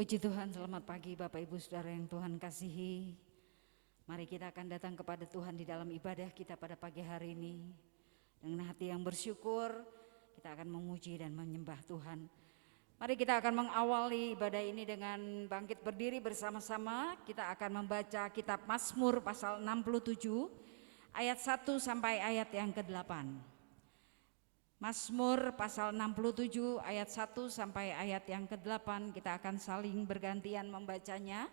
Puji Tuhan, selamat pagi Bapak Ibu Saudara yang Tuhan kasihi. Mari kita akan datang kepada Tuhan di dalam ibadah kita pada pagi hari ini. Dengan hati yang bersyukur, kita akan memuji dan menyembah Tuhan. Mari kita akan mengawali ibadah ini dengan bangkit berdiri bersama-sama. Kita akan membaca kitab Mazmur pasal 67 ayat 1 sampai ayat yang ke-8. Mazmur pasal 67 ayat 1 sampai ayat yang ke-8, kita akan saling bergantian membacanya.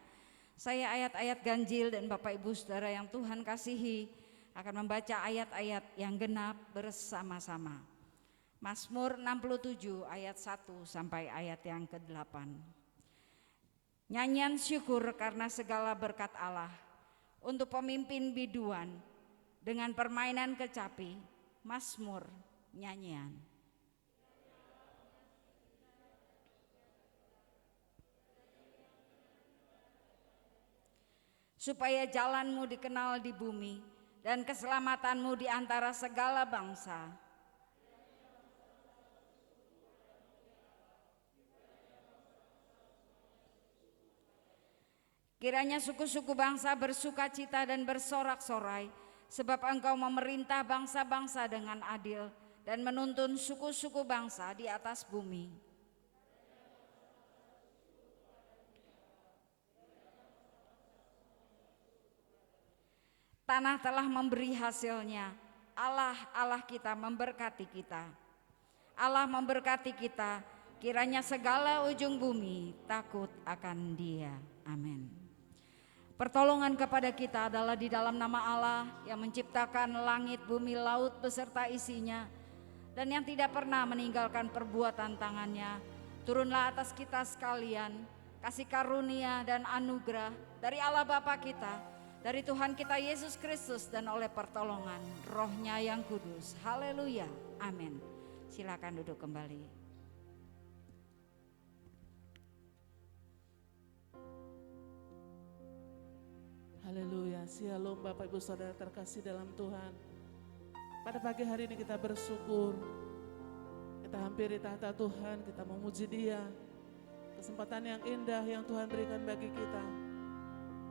Saya ayat-ayat ganjil dan Bapak Ibu Saudara yang Tuhan kasihi akan membaca ayat-ayat yang genap bersama-sama. Mazmur 67 ayat 1 sampai ayat yang ke-8. Nyanyian syukur karena segala berkat Allah, untuk pemimpin biduan dengan permainan kecapi, Mazmur nyanyian. Supaya jalanmu dikenal di bumi dan keselamatanmu di antara segala bangsa. Kiranya suku-suku bangsa bersukacita dan bersorak-sorai, sebab Engkau memerintah bangsa-bangsa dengan adil dan menuntun suku-suku bangsa di atas bumi. Tanah telah memberi hasilnya, Allah kita memberkati kita. Allah memberkati kita, kiranya segala ujung bumi takut akan Dia. Amin. Pertolongan kepada kita adalah di dalam nama Allah yang menciptakan langit, bumi, laut beserta isinya, dan yang tidak pernah meninggalkan perbuatan tangannya. Turunlah atas kita sekalian kasih karunia dan anugerah dari Allah Bapa kita, dari Tuhan kita Yesus Kristus, dan oleh pertolongan Roh-Nya yang kudus. Haleluya, amin. Silakan duduk kembali. Haleluya, shalom Bapak Ibu Saudara terkasih dalam Tuhan. Pada pagi hari ini kita bersyukur, kita hampiri tahta Tuhan, kita memuji Dia. Kesempatan yang indah yang Tuhan berikan bagi kita.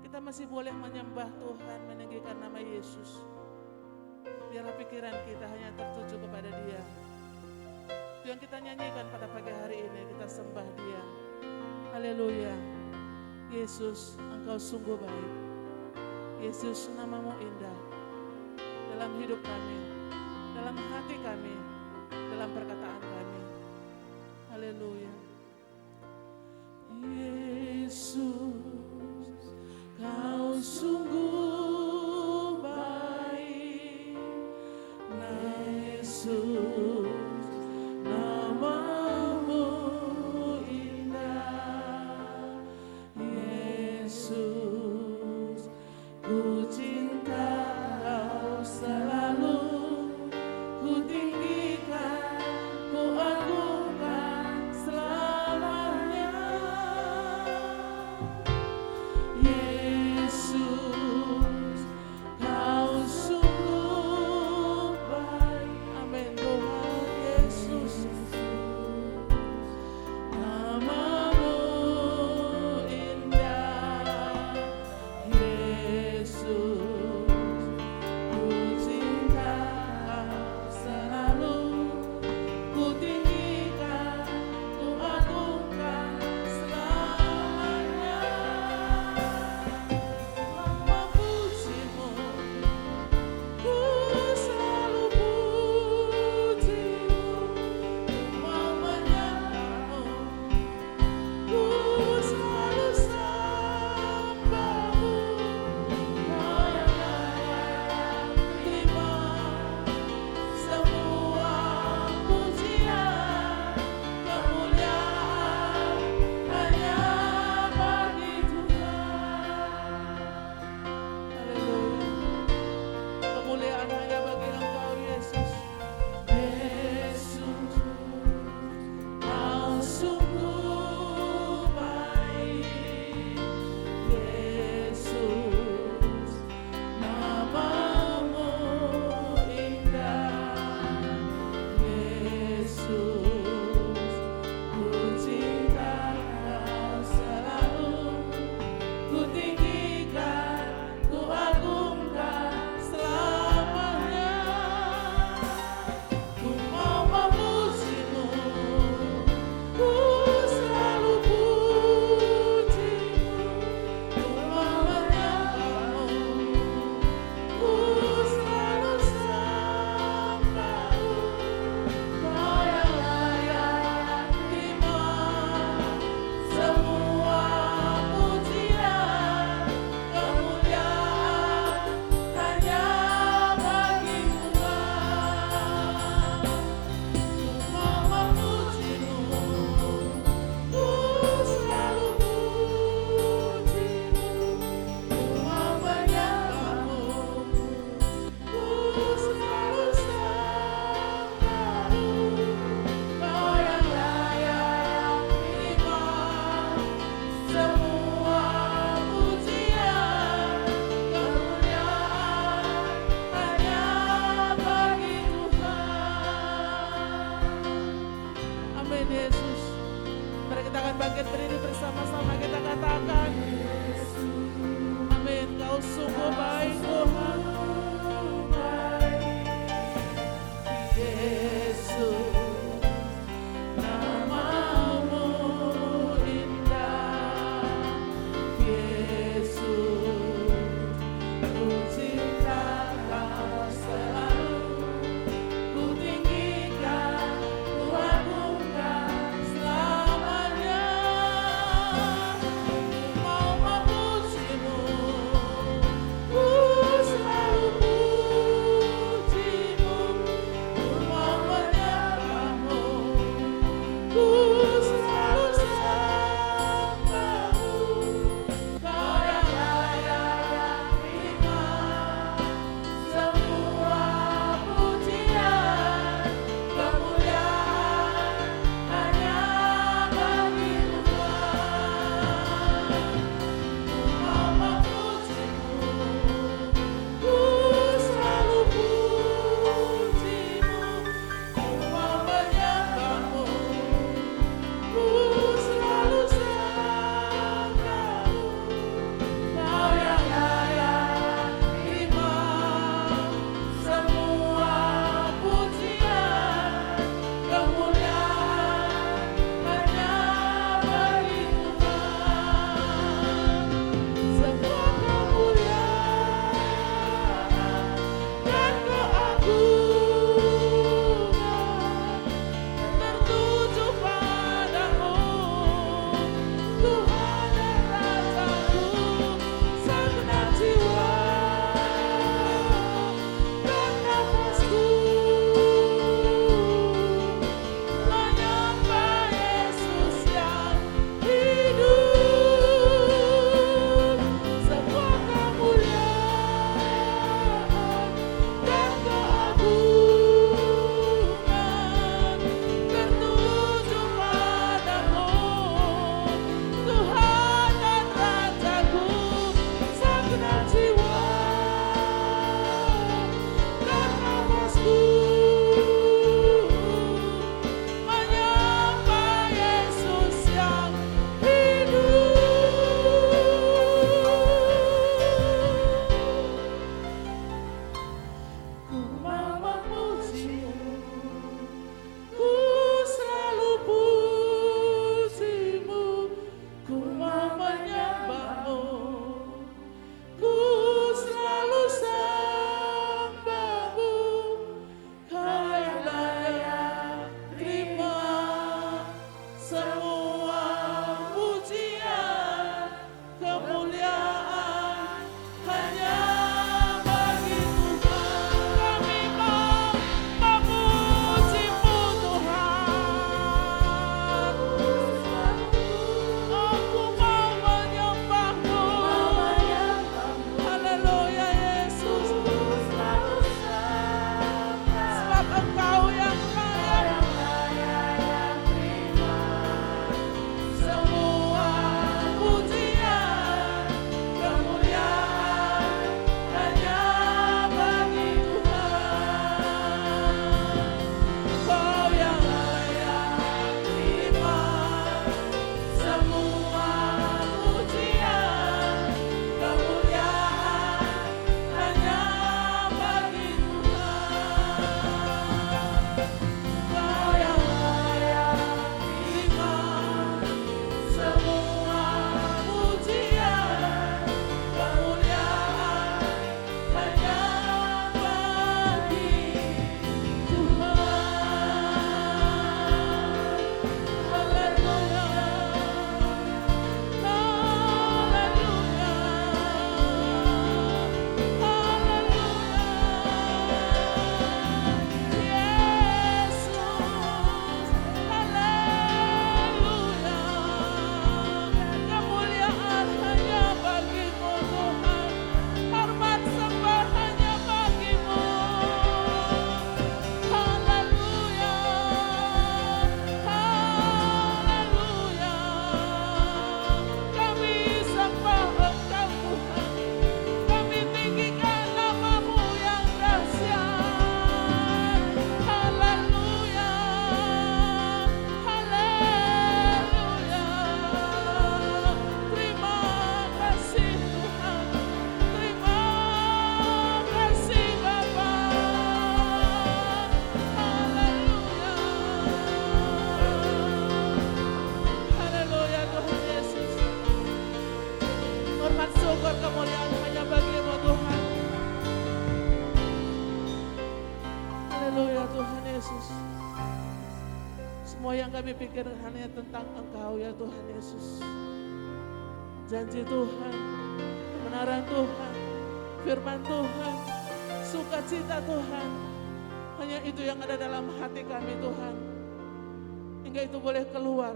Kita masih boleh menyembah Tuhan, meninggikan nama Yesus. Biarlah pikiran kita hanya tertuju kepada Dia. Itu yang kita nyanyikan pada pagi hari ini, kita sembah Dia. Haleluya, Yesus, Engkau sungguh baik. Yesus, nama-Mu indah dalam hidup kami, dalam hati kami, dalam perkataan kami. Haleluya. Yesus, Kau sungguh baik. Yesus, nama-Mu indah. Yesus, ku cinta Kau selalu, ku tinggikan, ku agungkan selamanya. Yesus, Kau sungguh baik. Amin Tuhan. Yesus, nama-Mu indah. Yesus, Yesus. Semua yang kami pikir hanya tentang Engkau ya Tuhan Yesus. Janji Tuhan, kebenaran Tuhan, firman Tuhan, sukacita Tuhan. Hanya itu yang ada dalam hati kami Tuhan. Hingga itu boleh keluar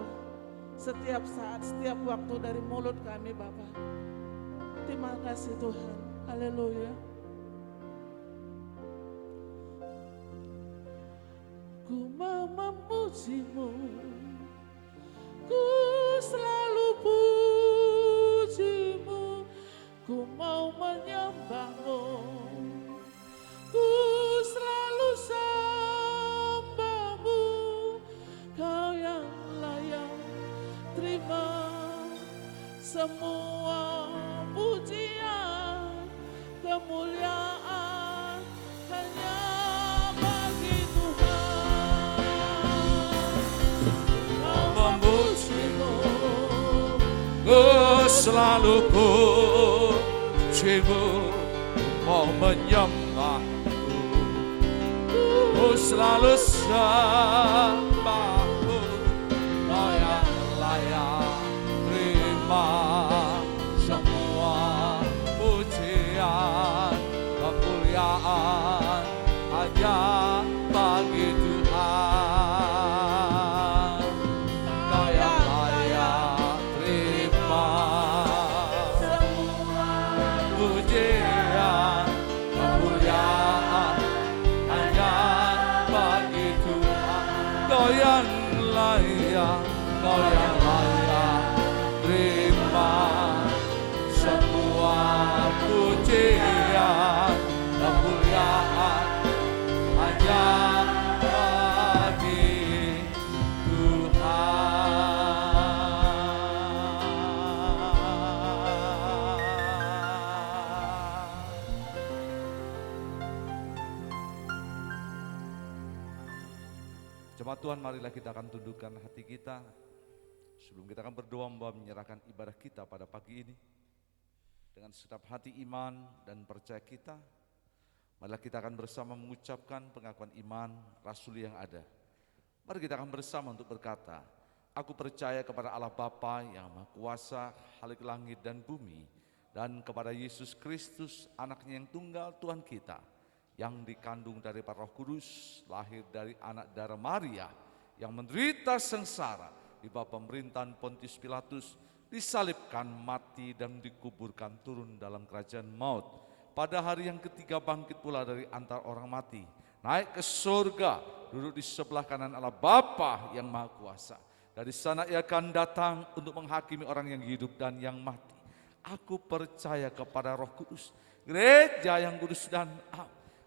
setiap saat, setiap waktu dari mulut kami Bapa. Terima kasih Tuhan. Haleluya. Ku mau memuji-Mu, ku selalu puji-Mu, ku mau menyembah-Mu, ku selalu sembah-Mu. Kau yang layak terima semua pujian, kemuliaan hanya bagi Tuhan. Kau memuji-Mu, ku selalu puji-Mu, mau menyembah-Mu, ku selalu sembah-Mu. Kau yang layak terima semua pujian, kemuliaan hanya bagi Tuhan. Kau yang layak terima semua pujian, kemuliaan hanya bagi Tuhan. Kau yang layak terima semua pujian, kemuliaan hanya bagi Jemaat Tuhan, marilah kita akan tundukkan hati kita sebelum kita akan berdoa menyerahkan ibadah kita pada pagi ini. Dengan segenap hati iman dan percaya kita, marilah kita akan bersama mengucapkan pengakuan iman Rasul yang ada. Mari kita akan bersama untuk berkata, aku percaya kepada Allah Bapa yang Maha Kuasa, Khalik langit dan bumi, dan kepada Yesus Kristus, anaknya yang tunggal Tuhan kita, yang dikandung dari Roh Kudus, lahir dari anak darah Maria, yang menderita sengsara di bawah pemerintahan Pontius Pilatus, disalibkan, mati dan dikuburkan, turun dalam kerajaan maut. Pada hari yang ketiga bangkit pula dari antara orang mati, naik ke surga, duduk di sebelah kanan Allah Bapa yang Maha Kuasa. Dari sana ia akan datang untuk menghakimi orang yang hidup dan yang mati. Aku percaya kepada Roh Kudus, gereja yang kudus dan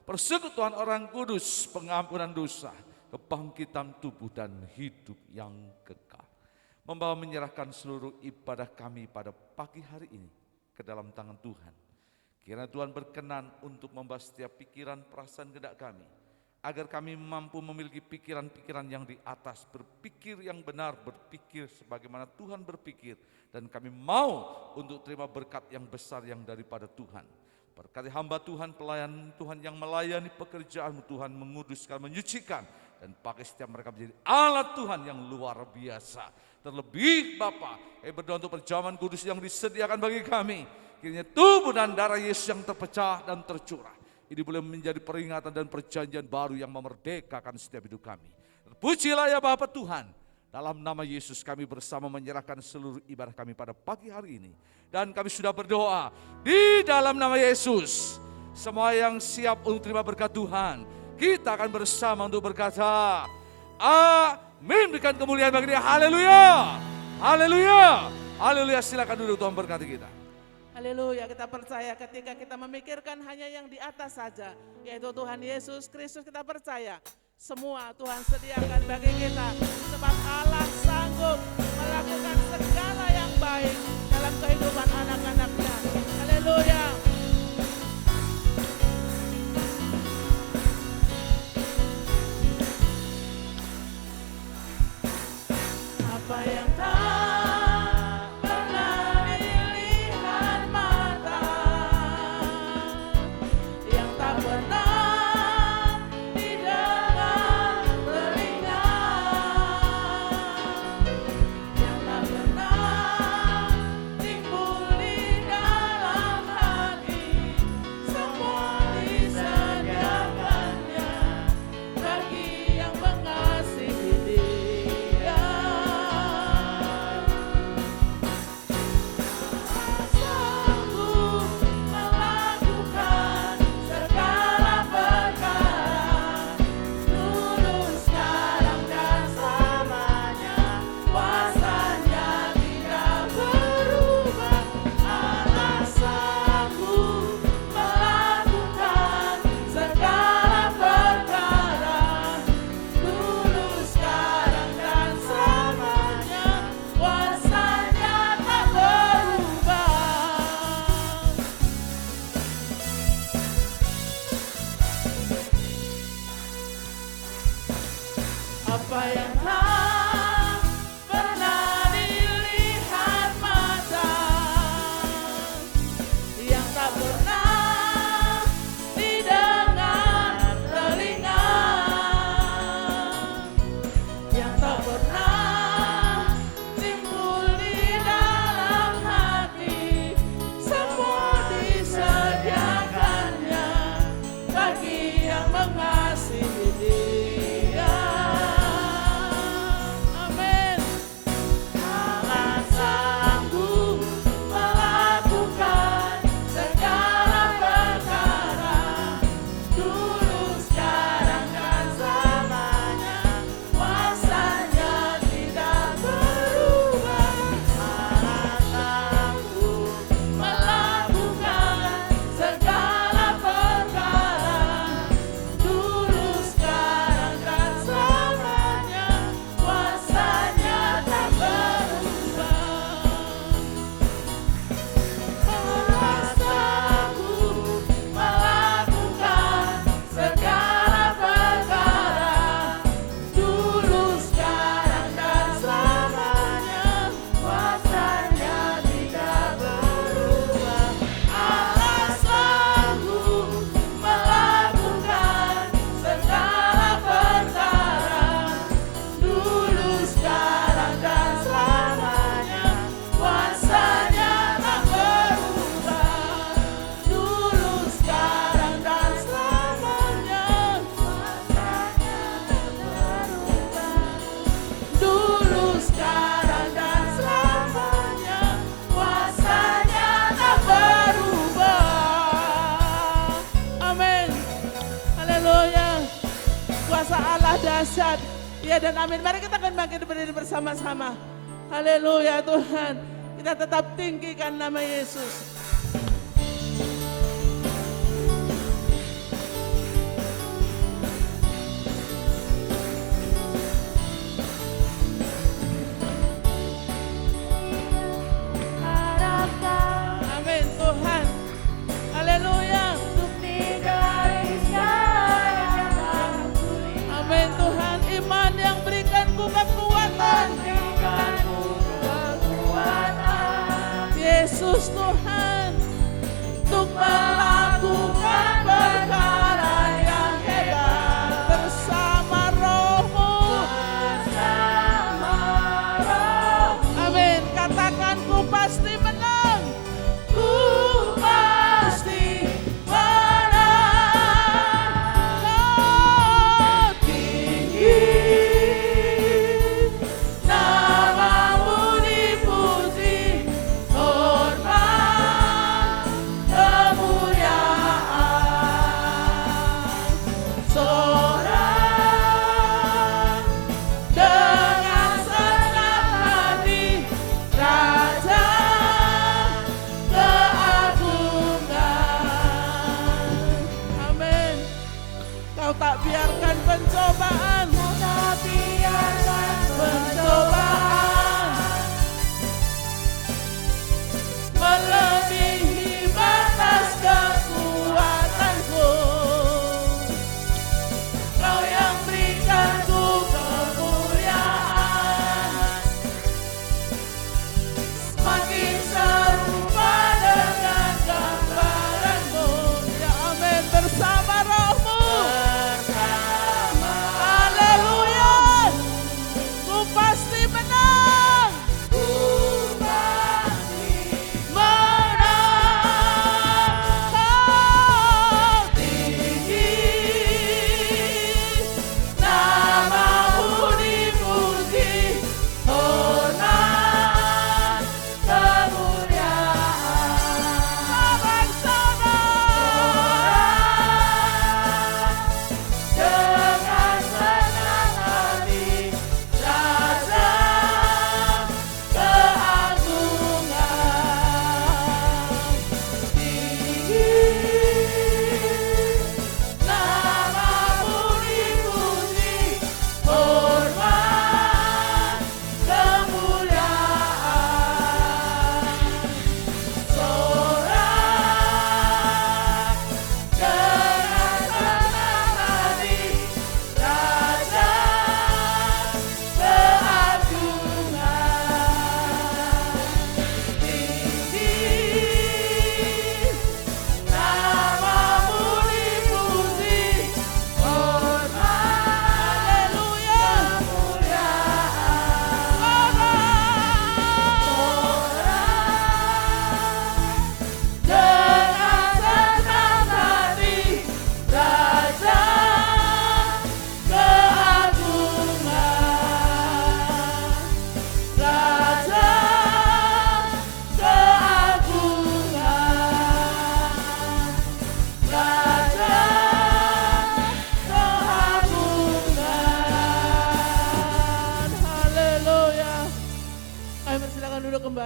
persekutuan orang kudus, pengampunan dosa, kebangkitan tubuh dan hidup yang kekal. Membawa menyerahkan seluruh ibadah kami pada pagi hari ini ke dalam tangan Tuhan. Kiranya Tuhan berkenan untuk membahas setiap pikiran, perasaan, kehendak kami, agar kami mampu memiliki pikiran-pikiran yang di atas, berpikir yang benar, berpikir sebagaimana Tuhan berpikir, dan kami mau untuk terima berkat yang besar yang daripada Tuhan. Berkati hamba Tuhan, pelayan Tuhan yang melayani pekerjaan Tuhan, menguduskan, menyucikan, dan pakai setiap mereka menjadi alat Tuhan yang luar biasa. Terlebih Bapa, berdoa untuk perjamuan kudus yang disediakan bagi kami. Kiranya tubuh dan darah Yesus yang terpecah dan tercurah, ini boleh menjadi peringatan dan perjanjian baru yang memerdekakan setiap hidup kami. Terpujilah ya Bapa Tuhan. Dalam nama Yesus kami bersama menyerahkan seluruh ibadah kami pada pagi hari ini. Dan kami sudah berdoa di dalam nama Yesus. Semua yang siap untuk terima berkat Tuhan, kita akan bersama untuk berkata, amin. Berikan kemuliaan bagi Dia. Haleluya. Haleluya. Haleluya. Silakan duduk, Tuhan berkati kita. Haleluya, kita percaya ketika kita memikirkan hanya yang di atas saja, yaitu Tuhan Yesus Kristus, kita percaya semua Tuhan sediakan bagi kita, sebab Allah sanggup melakukan segala yang baik dalam kehidupan anak-anaknya. Haleluya. Apa yang tak pernah dilihat mata, yang tak pernah didengar apa yang tak pernah dilihat mata, yang tak pernah didengar telinga, yang tak pernah timbul di dalam hati, semua disediakannya bagi yang mengasihi Dia. Amin. Allah sanggup melakukan segala perkara, dulu, sekarang, dan selamanya. Kuasanya tidak berubah. Allah sanggup melakukan segala perkara, dulu, sekarang, dan selamanya. Kuasanya tak berubah. Allah sanggup melakukan segala perkara, dulu, sekarang, dan selamanya. Kuasanya tidak berubah. Allah sanggup melakukan segala perkara, dulu, sekarang, dan selamanya. Kuasanya tak berubah. Dulu, sekarang, dan selamanya. Kuasanya tak berubah. Dulu, sekarang, dan selamanya. Kuasanya tak berubah. Amin. Haleluya. Kuasa Allah dahsyat. Ya dan amin. Mari kita akan bangkit berdiri bersama-sama. Haleluya Tuhan. Kita tetap tinggikan nama Yesus. Amin Tuhan. Haleluya. Amin Tuhan. Iman yang berikanku kekuatan. Yesus Tuhan, untuk melakukan perkara yang hebat bersama Roh-Mu. Amin. Katakan ku pasti menang. Ku pasti menang. Kau tinggi, namamu dipuji, hormat, kemuliaan. Sorak dengan senang hati, Raja keagungan. Amin. Kau tak biarkan pencobaan. Kau tak biarkan pencobaan melebihi batas kekuatanku. Kau yang berikanku kemuliaan, semakin serupa dengan gambaranmu. Ya amin. Bersama Roh-Mu. Haleluya.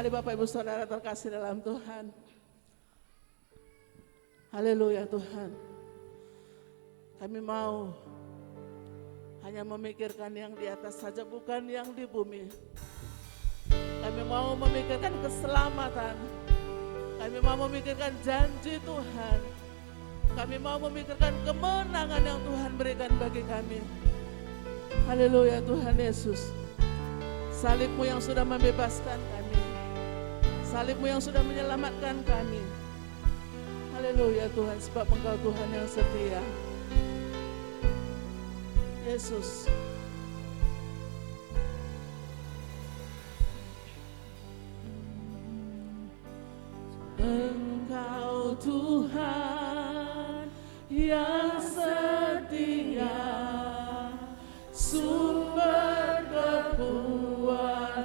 Mari Bapak Ibu Saudara terkasih dalam Tuhan. Haleluya Tuhan. Kami mau hanya memikirkan yang di atas saja, bukan yang di bumi. Kami mau memikirkan keselamatan. Kami mau memikirkan janji Tuhan. Kami mau memikirkan kemenangan yang Tuhan berikan bagi kami. Haleluya Tuhan Yesus. Salib-Mu yang sudah membebaskan kami. Salib-Mu yang sudah menyelamatkan kami. Haleluya Tuhan, sebab Engkau Tuhan yang setia. Yesus. Engkau Tuhan yang setia, sumber kekuatanku.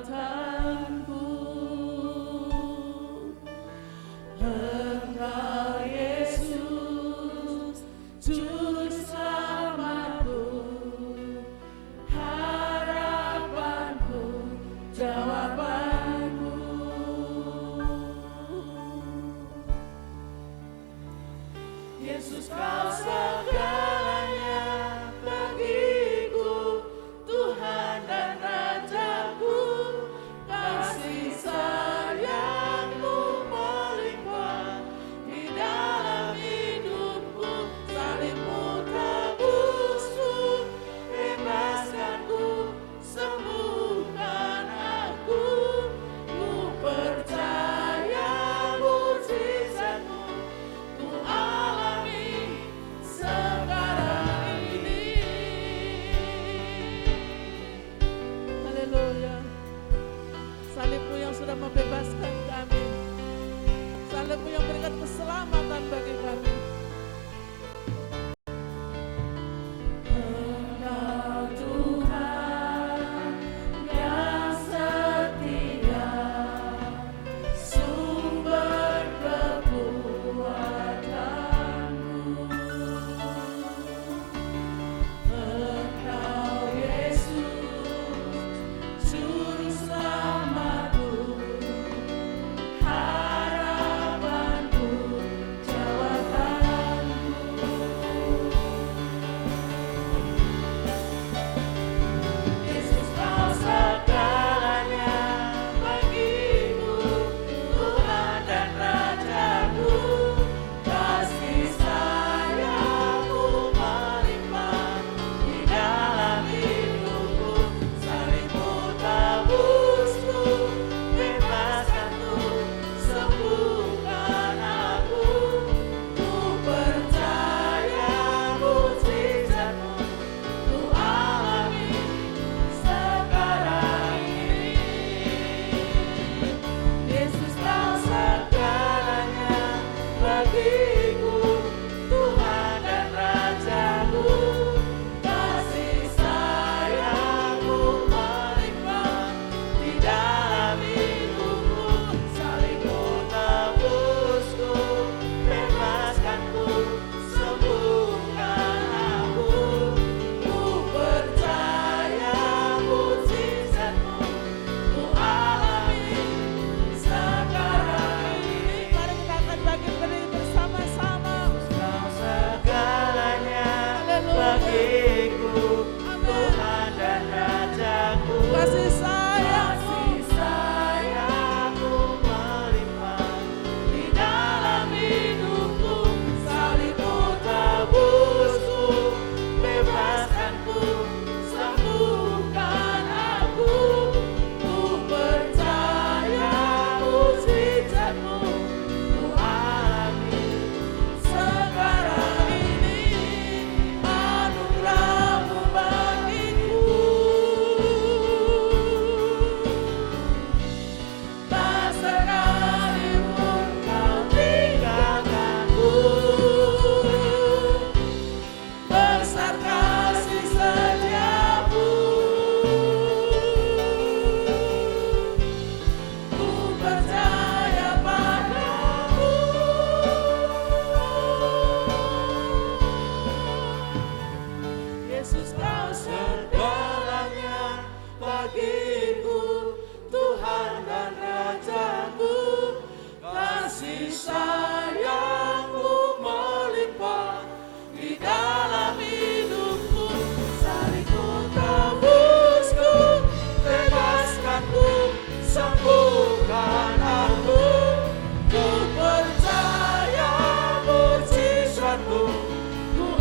Engkau Yesus, Juru Selamatku, harapanku, jawabanku. Yesus Kau segalanya bagiku, Tuhan dan Rajaku, kasih sayang-Mu melimpah di dalam hidupku, salib-Mu tebusku, bebaskanku, sembuhkan aku, ku percaya mujizat-Mu, ku alami segala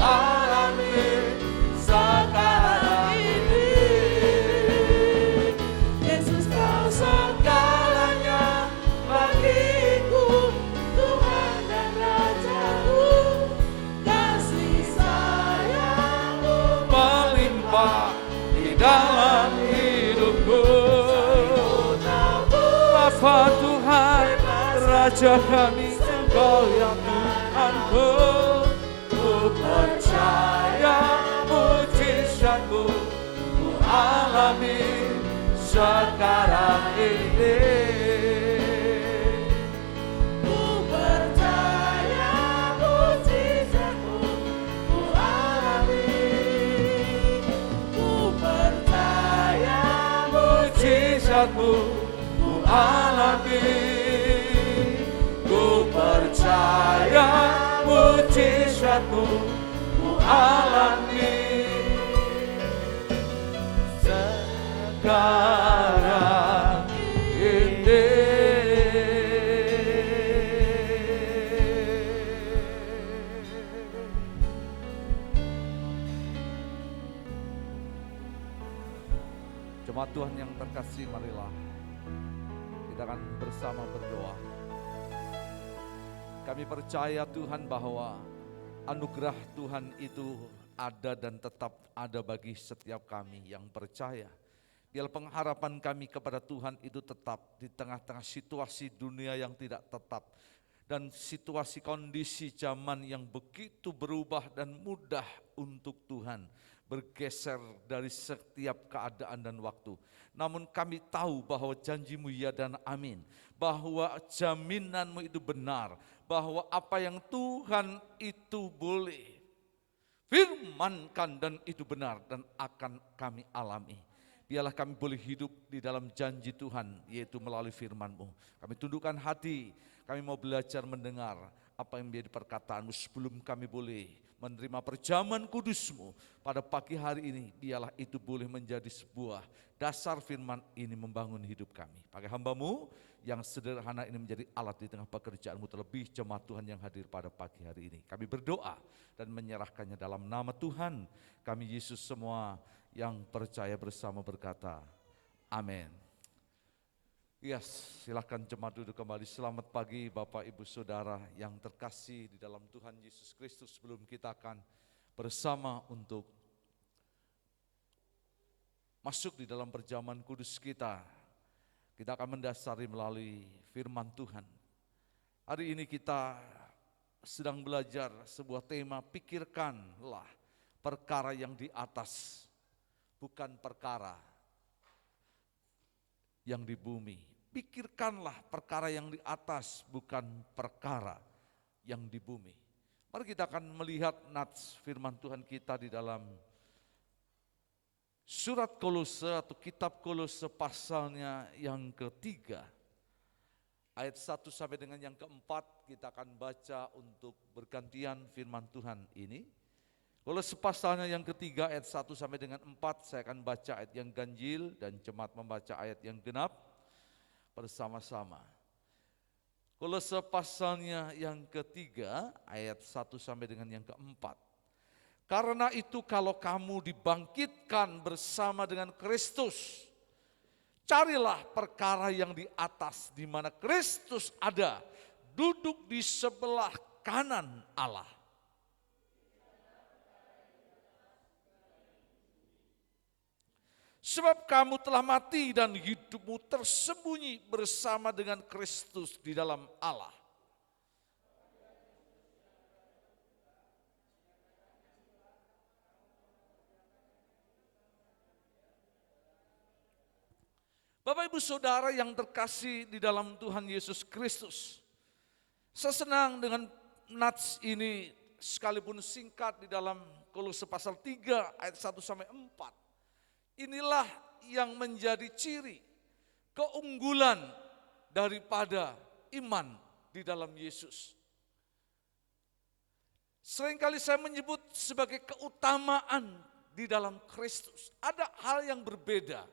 alami sekarang ini. Yesus kau segalanya bagiku, Tuhan dan Rajaku, kasih sayangmu Melimpah di dalam hidupku. Bapa Tuhan, Raja kami, Engkau yang Tuhanku. Ku percaya mujizatmu ku alami sekarang ini. Ku percaya mujizatmu ku alami. Ku percaya Mujizatmu ku alami. Ku percaya mujizatmu ku alami sekarang ini. Jemaat Tuhan yang terkasih, marilah kita akan bersama berdoa. Kami percaya Tuhan bahwa anugerah Tuhan itu ada dan tetap ada bagi setiap kami yang percaya. Biar pengharapan kami kepada Tuhan itu tetap di tengah-tengah situasi dunia yang tidak tetap. Dan situasi kondisi zaman yang begitu berubah dan mudah untuk Tuhan bergeser dari setiap keadaan dan waktu. Namun kami tahu bahwa janji-Mu ya dan amin. Bahwa jaminanmu itu benar, bahwa apa yang Tuhan itu boleh firmankan dan itu benar dan akan kami alami. Biarlah kami boleh hidup di dalam janji Tuhan, yaitu melalui firman-Mu. Kami tundukkan hati, kami mau belajar mendengar apa yang menjadi perkataan-Mu sebelum kami boleh menerima perjamuan kudus-Mu pada pagi hari ini. Biarlah itu boleh menjadi sebuah dasar firman ini membangun hidup kami. Pakai hamba-Mu yang sederhana ini menjadi alat di tengah pekerjaan-Mu, terlebih jemaat Tuhan yang hadir pada pagi hari ini. Kami berdoa dan menyerahkannya dalam nama Tuhan kami Yesus. Semua yang percaya bersama berkata, amin. Yes, silakan jemaat duduk kembali. Selamat pagi Bapak Ibu Saudara yang terkasih di dalam Tuhan Yesus Kristus. Sebelum kita akan bersama untuk masuk di dalam perjamuan kudus kita akan mendasari melalui firman Tuhan. Hari ini kita sedang belajar sebuah tema, pikirkanlah perkara yang di atas, bukan perkara yang di bumi. Pikirkanlah perkara yang di atas, bukan perkara yang di bumi. Mari kita akan melihat nats firman Tuhan kita di dalam surat Kolose atau kitab Kolose pasalnya yang ketiga. Ayat 1 sampai dengan yang keempat kita akan baca untuk bergantian firman Tuhan ini. Kolose pasalnya yang ketiga ayat 1 sampai dengan 4, saya akan baca ayat yang ganjil dan jemaat membaca ayat yang genap bersama-sama. Kolose pasalnya yang ketiga ayat 1 sampai dengan yang keempat. Karena itu kalau kamu dibangkitkan bersama dengan Kristus, carilah perkara yang di atas di mana Kristus ada, duduk di sebelah kanan Allah. Sebab kamu telah mati dan hidupmu tersembunyi bersama dengan Kristus di dalam Allah. Bapak Ibu Saudara yang terkasih di dalam Tuhan Yesus Kristus, saya senang dengan nats ini sekalipun singkat di dalam Kolose pasal 3 ayat 1 sampai 4. Inilah yang menjadi ciri keunggulan daripada iman di dalam Yesus. Seringkali saya menyebut sebagai keutamaan di dalam Kristus. Ada hal yang berbeda.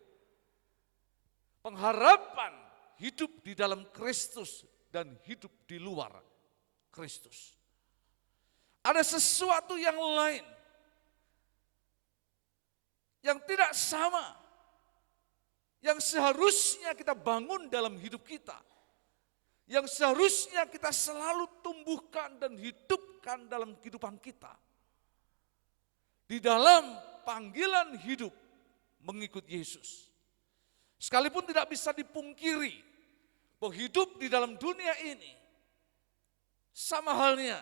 Pengharapan hidup di dalam Kristus dan hidup di luar Kristus. Ada sesuatu yang lain yang tidak sama, yang seharusnya kita bangun dalam hidup kita, yang seharusnya kita selalu tumbuhkan dan hidupkan dalam kehidupan kita. Di dalam panggilan hidup mengikut Yesus. Sekalipun tidak bisa dipungkiri bahwa hidup di dalam dunia ini sama halnya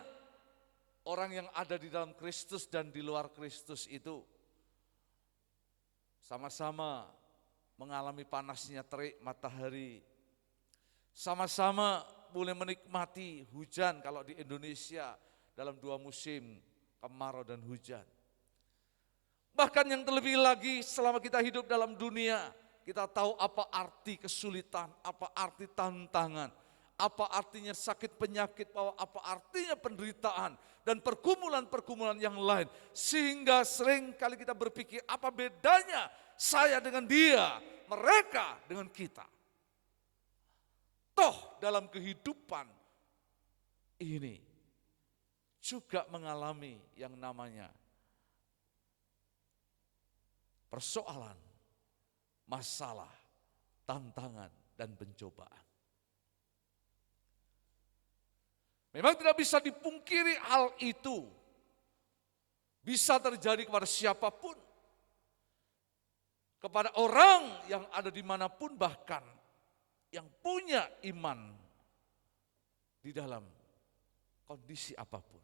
orang yang ada di dalam Kristus dan di luar Kristus itu sama-sama mengalami panasnya terik matahari. Sama-sama boleh menikmati hujan kalau di Indonesia dalam 2 musim, kemarau dan hujan. Bahkan yang terlebih lagi selama kita hidup dalam dunia, kita tahu apa arti kesulitan, apa arti tantangan, apa artinya sakit penyakit, apa artinya penderitaan, dan pergumulan-pergumulan yang lain. Sehingga sering kali kita berpikir, apa bedanya saya dengan dia, mereka dengan kita. Toh dalam kehidupan ini juga mengalami yang namanya persoalan, masalah, tantangan, dan pencobaan. Memang tidak bisa dipungkiri hal itu bisa terjadi kepada siapapun. Kepada orang yang ada dimanapun, bahkan yang punya iman di dalam kondisi apapun.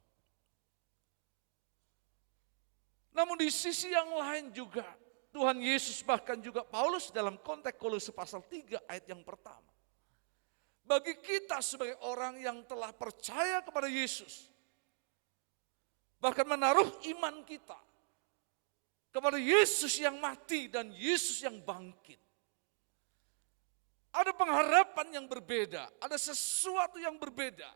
Namun di sisi yang lain juga Tuhan Yesus, bahkan juga Paulus dalam konteks Kolose pasal 3 ayat yang pertama. Bagi kita sebagai orang yang telah percaya kepada Yesus, bahkan menaruh iman kita kepada Yesus yang mati dan Yesus yang bangkit. Ada pengharapan yang berbeda, ada sesuatu yang berbeda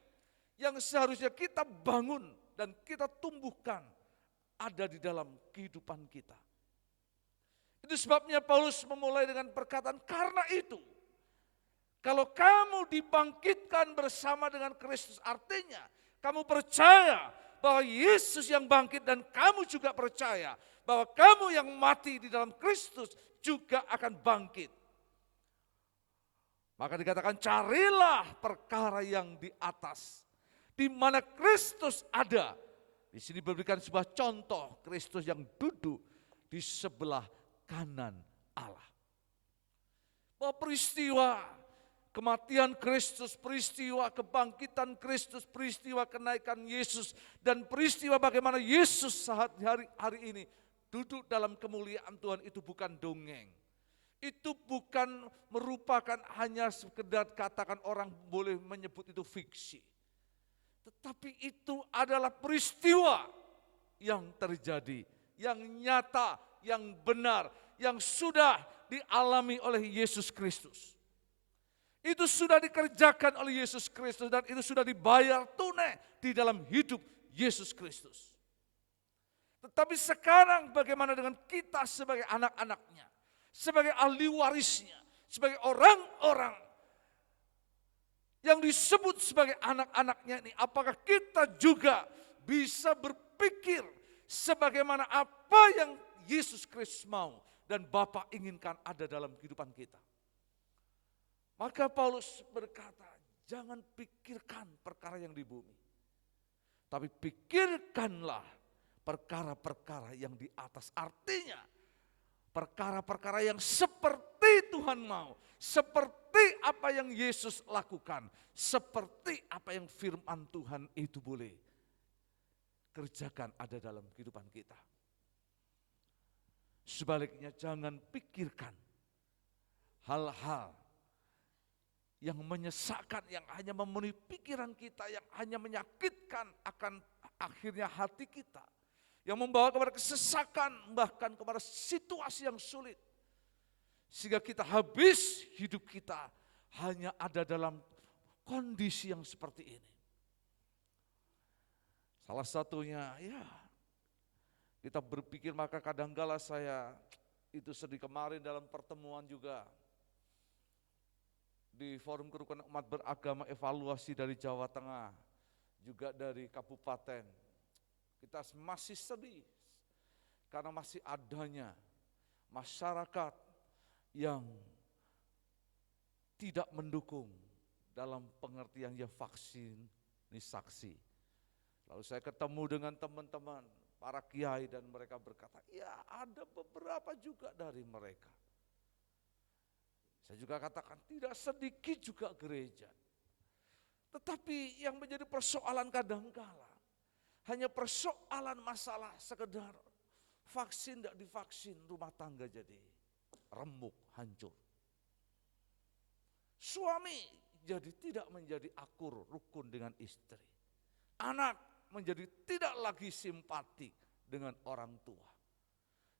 yang seharusnya kita bangun dan kita tumbuhkan ada di dalam kehidupan kita. Itu sebabnya Paulus memulai dengan perkataan, karena itu kalau kamu dibangkitkan bersama dengan Kristus, artinya kamu percaya bahwa Yesus yang bangkit dan kamu juga percaya bahwa kamu yang mati di dalam Kristus juga akan bangkit. Maka dikatakan carilah perkara yang di atas, di mana Kristus ada. Di sini diberikan sebuah contoh Kristus yang duduk di sebelah kanan Allah. Bahwa peristiwa kematian Kristus, peristiwa kebangkitan Kristus, peristiwa kenaikan Yesus, dan peristiwa bagaimana Yesus saat hari ini duduk dalam kemuliaan Tuhan itu bukan dongeng. Itu bukan merupakan hanya sekedar katakan orang boleh menyebut itu fiksi. Tetapi itu adalah peristiwa yang terjadi, yang nyata, yang benar, yang sudah dialami oleh Yesus Kristus. Itu sudah dikerjakan oleh Yesus Kristus dan itu sudah dibayar tunai di dalam hidup Yesus Kristus. Tetapi sekarang bagaimana dengan kita sebagai anak-anaknya, sebagai ahli warisnya, sebagai orang-orang yang disebut sebagai anak-anaknya ini, apakah kita juga bisa berpikir sebagaimana apa yang Yesus Kristus mau dan Bapa inginkan ada dalam kehidupan kita? Maka Paulus berkata, jangan pikirkan perkara yang di bumi, tapi pikirkanlah perkara-perkara yang di atas. Artinya, perkara-perkara yang seperti Tuhan mau, seperti apa yang Yesus lakukan, seperti apa yang firman Tuhan itu boleh kerjakan ada dalam kehidupan kita. Sebaliknya jangan pikirkan hal-hal yang menyesakkan, yang hanya memenuhi pikiran kita, yang hanya menyakitkan akan akhirnya hati kita, yang membawa kepada kesesakan, bahkan kepada situasi yang sulit. Sehingga kita habis hidup kita hanya ada dalam kondisi yang seperti ini. Salah satunya ya kita berpikir, maka kadangkala saya itu sedih kemarin dalam pertemuan juga di Forum Kerukunan Umat Beragama evaluasi dari Jawa Tengah, juga dari kabupaten. Kita masih sedih karena masih adanya masyarakat yang tidak mendukung dalam pengertian ya vaksinisasi. Lalu saya ketemu dengan teman-teman, para kiai, dan mereka berkata, ya ada beberapa juga dari mereka. Saya juga katakan tidak sedikit juga gereja. Tetapi yang menjadi persoalan kadangkala hanya persoalan masalah sekedar vaksin tidak divaksin, rumah tangga jadi remuk, hancur. Suami jadi tidak menjadi akur, rukun dengan istri. Anak menjadi tidak lagi simpati dengan orang tua.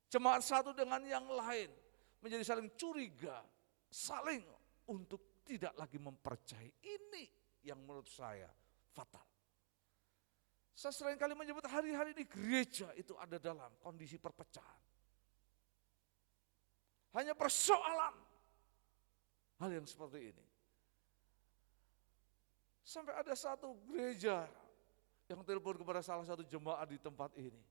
Jemaat satu dengan yang lain menjadi saling curiga, saling untuk tidak lagi mempercayai. Ini yang menurut saya fatal. Saya sering kali menyebut hari-hari di gereja itu ada dalam kondisi perpecahan. Hanya persoalan hal yang seperti ini. Sampai ada satu gereja yang telepon kepada salah satu jemaat di tempat ini.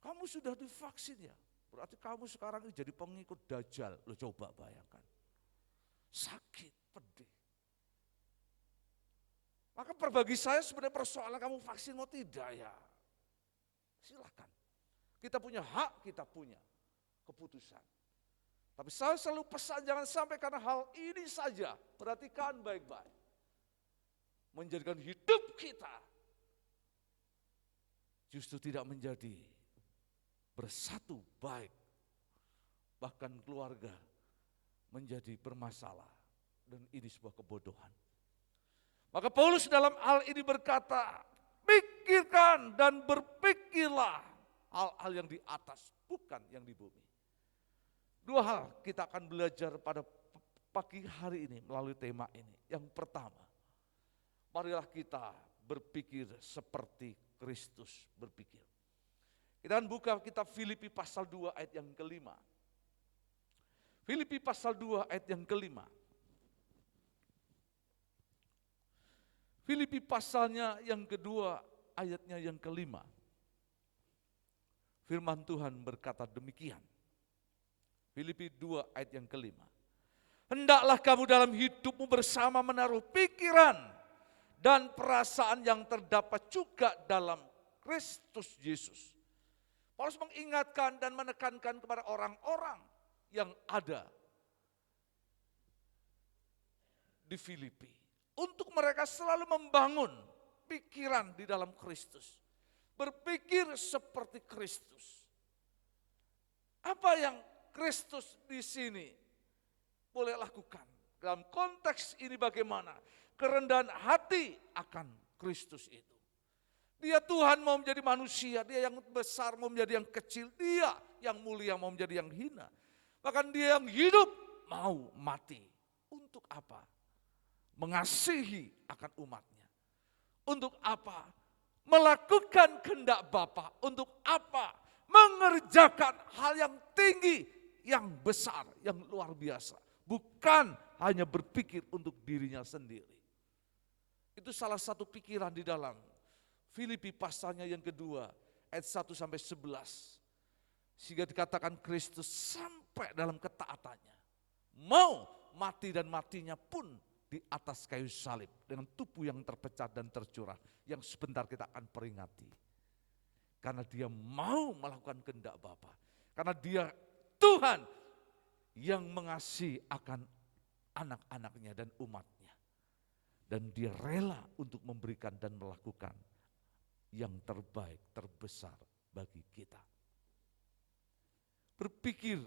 Kamu sudah divaksin ya? Berarti kamu sekarang ini jadi pengikut Dajjal. Lo coba bayangkan. Sakit, pedih. Maka bagi saya sebenarnya persoalan kamu vaksin mau tidak ya. Silakan. Kita punya hak, kita punya keputusan. Tapi saya selalu pesan jangan sampai karena hal ini saja. Perhatikan baik-baik. Menjadikan hidup kita justru tidak menjadi bersatu baik. Bahkan keluarga menjadi bermasalah. Dan ini sebuah kebodohan. Maka Paulus dalam hal ini berkata, pikirkan dan berpikirlah hal-hal yang di atas, bukan yang di bumi. Dua hal kita akan belajar pada pagi hari ini melalui tema ini. Yang pertama, marilah kita berpikir seperti Kristus berpikir. Kita akan buka kitab Filipi pasal 2 ayat yang kelima. Filipi pasal 2 ayat yang kelima. Filipi pasalnya yang kedua, ayatnya yang kelima. Firman Tuhan berkata demikian. Filipi 2 ayat yang kelima. Hendaklah kamu dalam hidupmu bersama menaruh pikiran dan perasaan yang terdapat juga dalam Kristus Yesus. Paulus mengingatkan dan menekankan kepada orang-orang yang ada di Filipi. Untuk mereka selalu membangun pikiran di dalam Kristus. Berpikir seperti Kristus. Apa yang Kristus di sini boleh lakukan? Dalam konteks ini bagaimana? Kerendahan hati akan Kristus itu. Dia Tuhan mau menjadi manusia, dia yang besar mau menjadi yang kecil, dia yang mulia mau menjadi yang hina. Bahkan dia yang hidup mau mati. Untuk apa? Mengasihi akan umatnya. Untuk apa? Melakukan kehendak Bapa. Untuk apa? Mengerjakan hal yang tinggi, yang besar, yang luar biasa. Bukan hanya berpikir untuk dirinya sendiri. Itu salah satu pikiran di dalam Filipi pasalnya yang kedua, ayat 1 sampai 11. Sehingga dikatakan Kristus sampai dalam ketaatannya. Mau mati dan matinya pun di atas kayu salib dengan tubuh yang terpecah dan tercurah yang sebentar kita akan peringati. Karena dia mau melakukan kehendak Bapa. Karena dia Tuhan yang mengasihi akan anak-anaknya dan umatnya. Dan dia rela untuk memberikan dan melakukan yang terbaik, terbesar bagi kita. Berpikir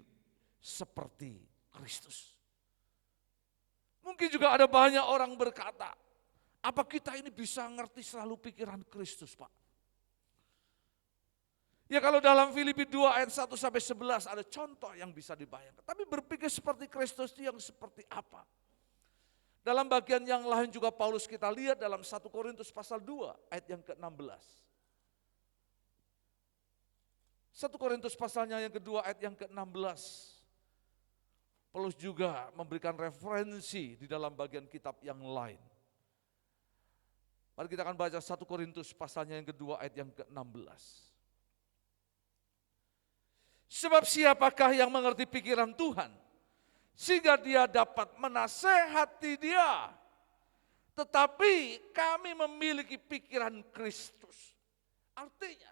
seperti Kristus. Mungkin juga ada banyak orang berkata, apa kita ini bisa ngerti selalu pikiran Kristus, Pak? Ya kalau dalam Filipi 2 ayat 1 sampai 11 ada contoh yang bisa dibayangkan. Tapi berpikir seperti Kristus itu yang seperti apa? Dalam bagian yang lain juga Paulus kita lihat dalam 1 Korintus pasal 2 ayat yang ke-16. 1 Korintus pasalnya yang kedua ayat yang ke-16. Paulus juga memberikan referensi di dalam bagian kitab yang lain. Mari kita akan baca 1 Korintus pasalnya yang kedua ayat yang ke-16. Sebab siapakah yang mengerti pikiran Tuhan, sehingga dia dapat menasehati dia. Tetapi kami memiliki pikiran Kristus. Artinya,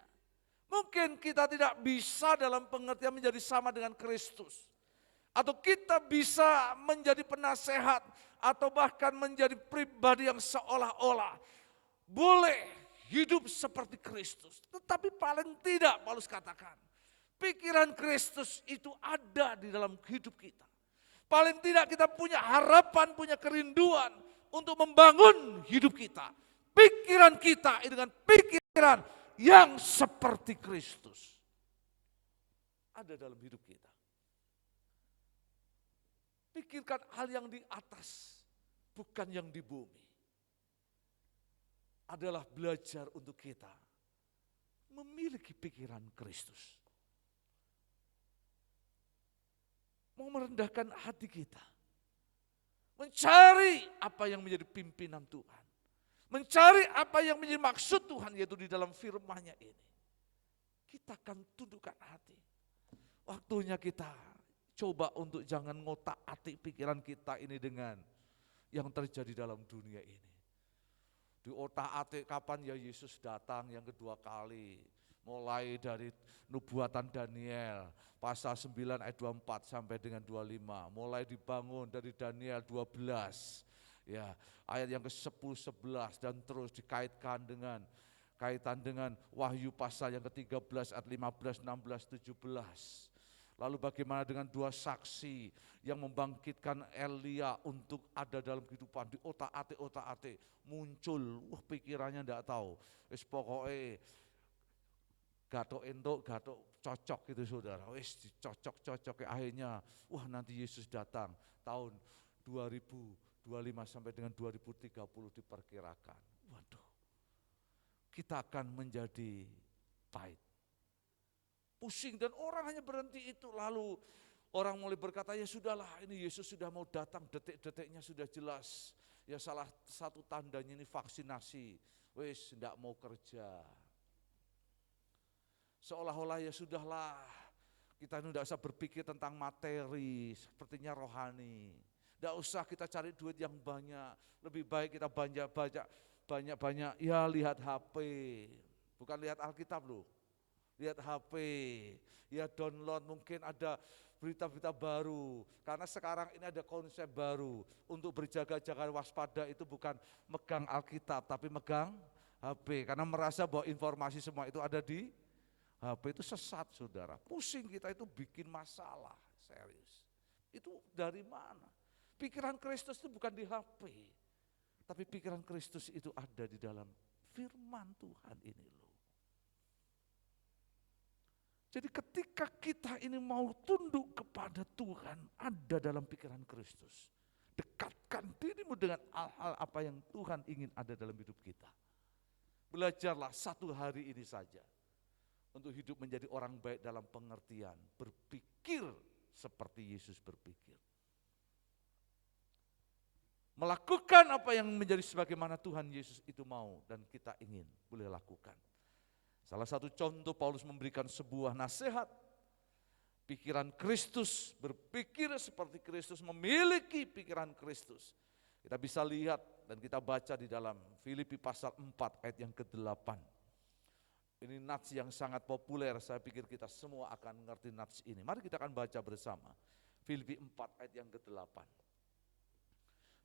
mungkin kita tidak bisa dalam pengertian menjadi sama dengan Kristus. Atau kita bisa menjadi penasehat, atau bahkan menjadi pribadi yang seolah-olah boleh hidup seperti Kristus. Tetapi paling tidak Paulus katakan, pikiran Kristus itu ada di dalam hidup kita. Paling tidak kita punya harapan, punya kerinduan untuk membangun hidup kita. Pikiran kita dengan pikiran yang seperti Kristus ada dalam hidup kita. Pikirkan hal yang di atas, bukan yang di bumi. Adalah belajar untuk kita memiliki pikiran Kristus. Mau merendahkan hati kita. Mencari apa yang menjadi pimpinan Tuhan. Mencari apa yang menjadi maksud Tuhan, yaitu di dalam firman-Nya ini. Kita akan tundukkan hati. Waktunya kita coba untuk jangan ngotak-atik pikiran kita ini dengan yang terjadi dalam dunia ini. Di otak-atik kapan ya Yesus datang yang kedua kali. Mulai dari nubuatan Daniel pasal 9 ayat 24 sampai dengan 25. Mulai dibangun dari Daniel 12. Ya, ayat yang ke-10, 11 dan terus dikaitkan dengan Wahyu pasal yang ke-13 ayat 15, 16, 17. Lalu bagaimana dengan dua saksi yang membangkitkan Elia untuk ada dalam kehidupan, di otak-atik muncul, pikirannya enggak tahu. Wis pokoknya gatok entuk, gatok cocok gitu saudara. Wis dicocok-cocok akhirnya, nanti Yesus datang tahun 2025 sampai dengan 2030 diperkirakan. Waduh, kita akan menjadi pahit, pusing, dan orang hanya berhenti itu. Lalu orang mulai berkata, ya sudahlah, ini Yesus sudah mau datang, detik-detiknya sudah jelas. Ya salah satu tandanya ini vaksinasi, wis enggak mau kerja. Seolah-olah ya sudahlah, kita ini enggak usah berpikir tentang materi, sepertinya rohani. Enggak usah kita cari duit yang banyak, lebih baik kita banyak-banyak ya lihat HP, bukan lihat Alkitab loh. Lihat HP, ya download, mungkin ada berita-berita baru. Karena sekarang ini ada konsep baru. Untuk berjaga-jaga waspada itu bukan megang Alkitab, tapi megang HP. Karena merasa bahwa informasi semua itu ada di HP. Itu sesat saudara. Pusing kita itu bikin masalah, serius. Itu dari mana? Pikiran Kristus itu bukan di HP. Tapi pikiran Kristus itu ada di dalam firman Tuhan ini loh. Jadi ketika kita ini mau tunduk kepada Tuhan, ada dalam pikiran Kristus. Dekatkan dirimu dengan hal-hal apa yang Tuhan ingin ada dalam hidup kita. Belajarlah satu hari ini saja untuk hidup menjadi orang baik dalam pengertian, berpikir seperti Yesus berpikir. Melakukan apa yang menjadi sebagaimana Tuhan Yesus itu mau dan kita ingin boleh lakukan. Salah satu contoh Paulus memberikan sebuah nasihat. Pikiran Kristus, berpikir seperti Kristus, memiliki pikiran Kristus. Kita bisa lihat dan kita baca di dalam Filipi pasal 4 ayat yang ke-8. Ini nats yang sangat populer, saya pikir kita semua akan mengerti nats ini. Mari kita akan baca bersama. Filipi 4 ayat yang ke-8.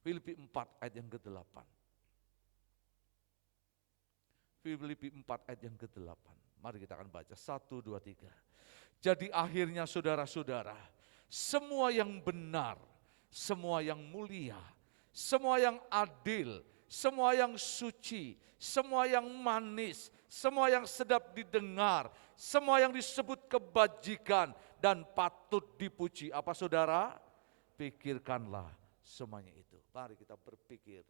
Filipi 4 ayat yang ke-8. Filipi 4 ayat yang ke-8. Mari kita akan baca. 1, 2, 3. Jadi akhirnya saudara-saudara, semua yang benar, semua yang mulia, semua yang adil, semua yang suci, semua yang manis, semua yang sedap didengar, semua yang disebut kebajikan dan patut dipuji. Apa saudara? Pikirkanlah semuanya itu. Mari kita berpikir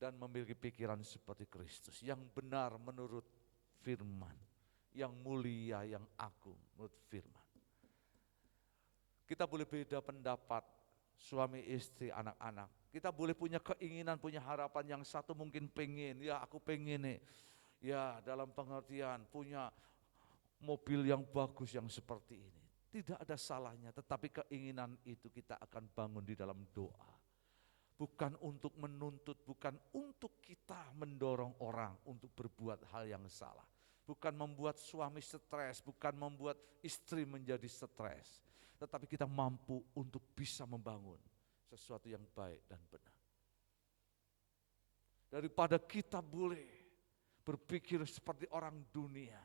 dan memiliki pikiran seperti Kristus, yang benar menurut firman, yang mulia, yang agung menurut firman. Kita boleh beda pendapat suami istri, anak-anak. Kita boleh punya keinginan, punya harapan. Yang satu mungkin pengen, ya aku pengen nih, ya dalam pengertian punya mobil yang bagus yang seperti ini. Tidak ada salahnya, tetapi keinginan itu kita akan bangun di dalam doa. Bukan untuk menuntut, bukan untuk kita mendorong orang untuk berbuat hal yang salah. Bukan membuat suami stres, bukan membuat istri menjadi stres. Tetapi kita mampu untuk bisa membangun sesuatu yang baik dan benar. Daripada kita boleh berpikir seperti orang dunia.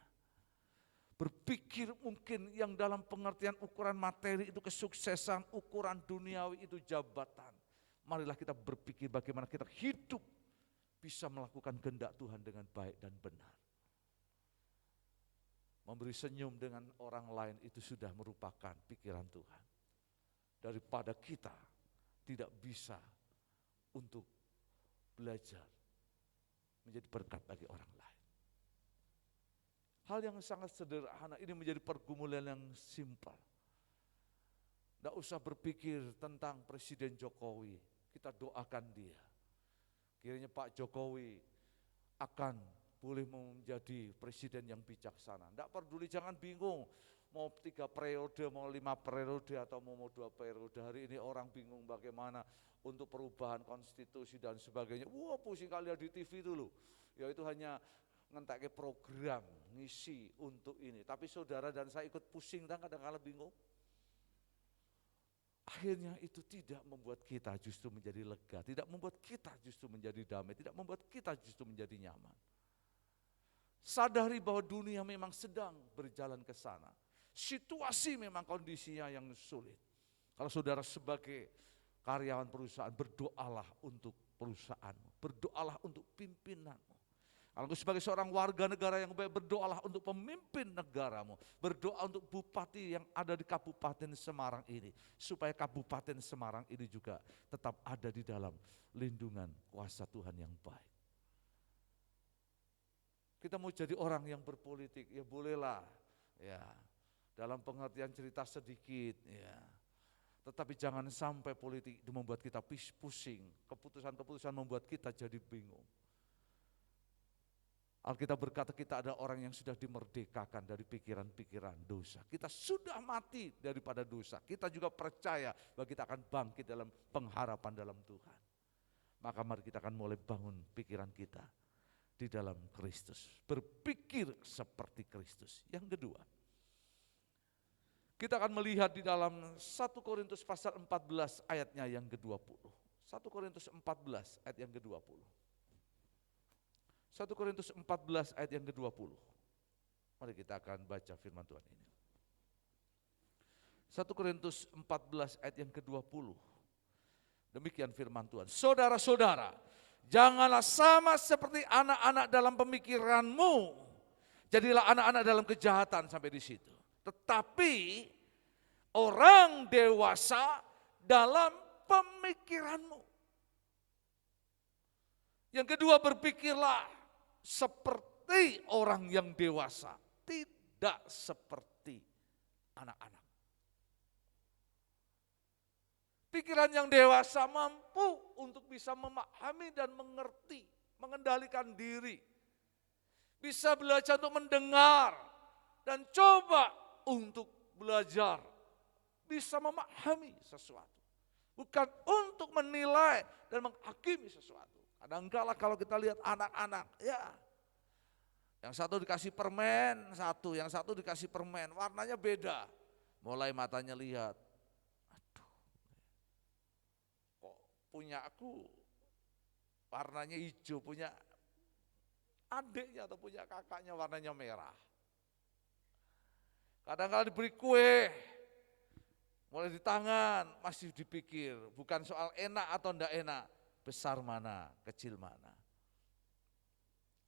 Berpikir mungkin yang dalam pengertian ukuran materi itu kesuksesan, ukuran duniawi itu jabatan. Marilah kita berpikir bagaimana kita hidup bisa melakukan kehendak Tuhan dengan baik dan benar. Memberi senyum dengan orang lain itu sudah merupakan pikiran Tuhan. Daripada kita tidak bisa untuk belajar menjadi berkat bagi orang lain. Hal yang sangat sederhana ini menjadi pergumulan yang simpel. Tidak usah berpikir tentang Presiden Jokowi. Kita doakan dia. Kiranya Pak Jokowi akan boleh menjadi presiden yang bijaksana. Tidak peduli, jangan bingung. Mau 3 periode, mau 5 periode, atau mau 2 periode. Hari ini orang bingung bagaimana untuk perubahan konstitusi dan sebagainya. Wah, pusing kali ya di TV dulu. Ya itu hanya ngentek program, ngisi untuk ini. Tapi saudara dan saya ikut pusing, kadang-kadang bingung. Akhirnya itu tidak membuat kita justru menjadi lega, tidak membuat kita justru menjadi damai, tidak membuat kita justru menjadi nyaman. Sadari bahwa dunia memang sedang berjalan ke sana. Situasi memang kondisinya yang sulit. Kalau saudara sebagai karyawan perusahaan, berdoalah untuk perusahaanmu, berdoalah untuk pimpinanmu. Kalau sebagai seorang warga negara yang baik, berdoalah untuk pemimpin negaramu. Berdoa untuk bupati yang ada di Kabupaten Semarang ini. Supaya Kabupaten Semarang ini juga tetap ada di dalam lindungan kuasa Tuhan yang baik. Kita mau jadi orang yang berpolitik, ya bolehlah. Ya, dalam pengertian cerita sedikit, ya. Tetapi jangan sampai politik itu membuat kita pusing. Keputusan-keputusan membuat kita jadi bingung. Alkitab berkata kita ada orang yang sudah dimerdekakan dari pikiran-pikiran dosa. Kita sudah mati daripada dosa. Kita juga percaya bahwa kita akan bangkit dalam pengharapan dalam Tuhan. Maka mari kita akan mulai bangun pikiran kita di dalam Kristus. Berpikir seperti Kristus. Yang kedua, kita akan melihat di dalam 1 Korintus pasal 14 ayatnya yang ke-20. 1 Korintus 14 ayat yang ke-20. 1 Korintus 14 ayat yang ke-20. Mari kita akan baca firman Tuhan ini. 1 Korintus 14 ayat yang ke-20. Demikian firman Tuhan. Saudara-saudara, janganlah sama seperti anak-anak dalam pemikiranmu. Jadilah anak-anak dalam kejahatan, sampai di situ. Tetapi orang dewasa dalam pemikiranmu. Yang kedua, berpikirlah seperti orang yang dewasa, tidak seperti anak-anak. Pikiran yang dewasa mampu untuk bisa memahami dan mengerti, mengendalikan diri. Bisa belajar untuk mendengar dan coba untuk belajar. Bisa memahami sesuatu. Bukan untuk menilai dan menghakimi sesuatu. Kadang-kala kalau kita lihat anak-anak, ya, yang satu dikasih permen, yang satu dikasih permen, warnanya beda. Mulai matanya lihat, aduh, kok punya aku warnanya hijau, punya adiknya atau punya kakaknya warnanya merah. Kadang-kala diberi kue, mulai di tangan masih dipikir, bukan soal enak atau enggak enak. Besar mana, kecil mana.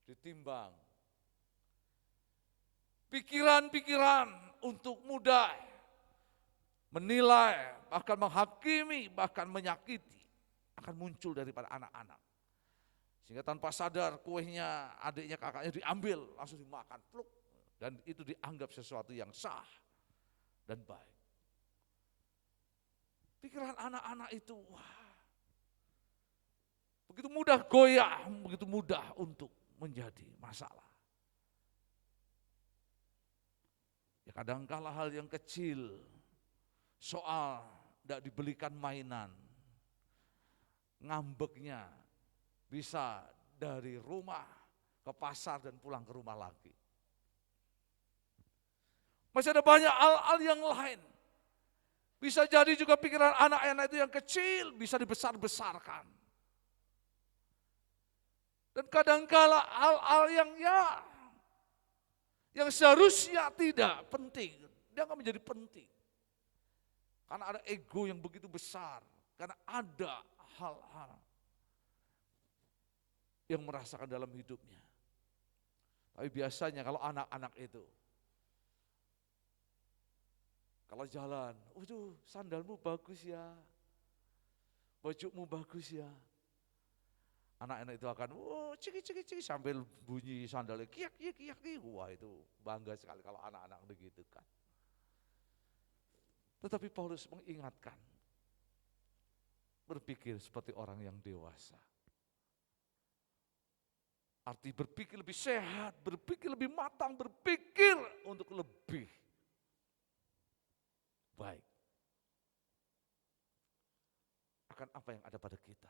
Ditimbang. Pikiran-pikiran untuk mudah menilai, bahkan menghakimi, bahkan menyakiti akan muncul daripada anak-anak. Sehingga tanpa sadar kuenya, adiknya, kakaknya diambil, langsung dimakan, pluk. Dan itu dianggap sesuatu yang sah dan baik. Pikiran anak-anak itu, wah, begitu mudah goyah, begitu mudah untuk menjadi masalah. Ya kadangkala hal yang kecil, soal tidak dibelikan mainan, ngambeknya bisa dari rumah ke pasar dan pulang ke rumah lagi. Masih ada banyak hal-hal yang lain. Bisa jadi juga pikiran anak-anak itu yang kecil bisa dibesar-besarkan. Dan kadangkala hal-hal yang seharusnya tidak penting, dia akan menjadi penting. Karena ada ego yang begitu besar, karena ada hal-hal yang merasakan dalam hidupnya. Tapi biasanya kalau anak-anak itu, kalau jalan, waduh sandalmu bagus ya, bajumu bagus ya. Anak-anak itu akan, ciki sambil bunyi sandalnya, kiyak. Wah itu bangga sekali kalau anak-anak begitu kan. Tetapi Paulus mengingatkan, berpikir seperti orang yang dewasa. Arti berpikir lebih sehat, berpikir lebih matang, berpikir untuk lebih baik akan apa yang ada pada kita.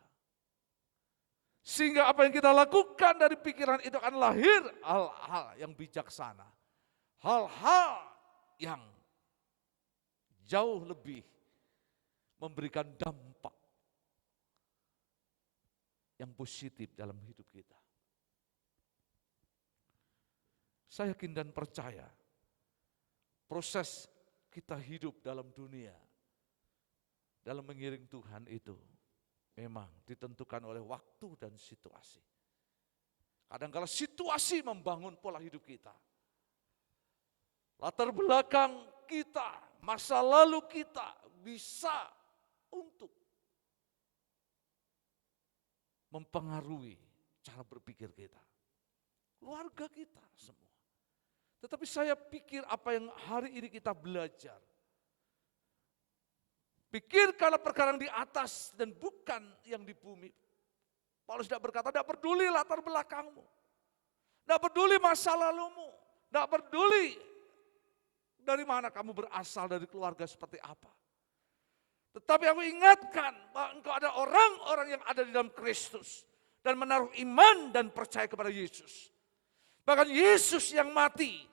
Sehingga apa yang kita lakukan dari pikiran itu akan lahir hal-hal yang bijaksana. Hal-hal yang jauh lebih memberikan dampak yang positif dalam hidup kita. Saya yakin dan percaya proses kita hidup dalam dunia, dalam mengiring Tuhan itu memang ditentukan oleh waktu dan situasi. Kadang-kala situasi membangun pola hidup kita. Latar belakang kita, masa lalu kita bisa untuk mempengaruhi cara berpikir kita. Keluarga kita semua. Tetapi saya pikir apa yang hari ini kita belajar. Pikirkanlah perkara yang di atas dan bukan yang di bumi. Paulus tidak berkata, tidak peduli latar belakangmu. Tidak peduli masa lalumu. Tidak peduli dari mana kamu berasal, dari keluarga seperti apa. Tetapi aku ingatkan bahwa engkau ada orang-orang yang ada di dalam Kristus. Dan menaruh iman dan percaya kepada Yesus. Bahkan Yesus yang mati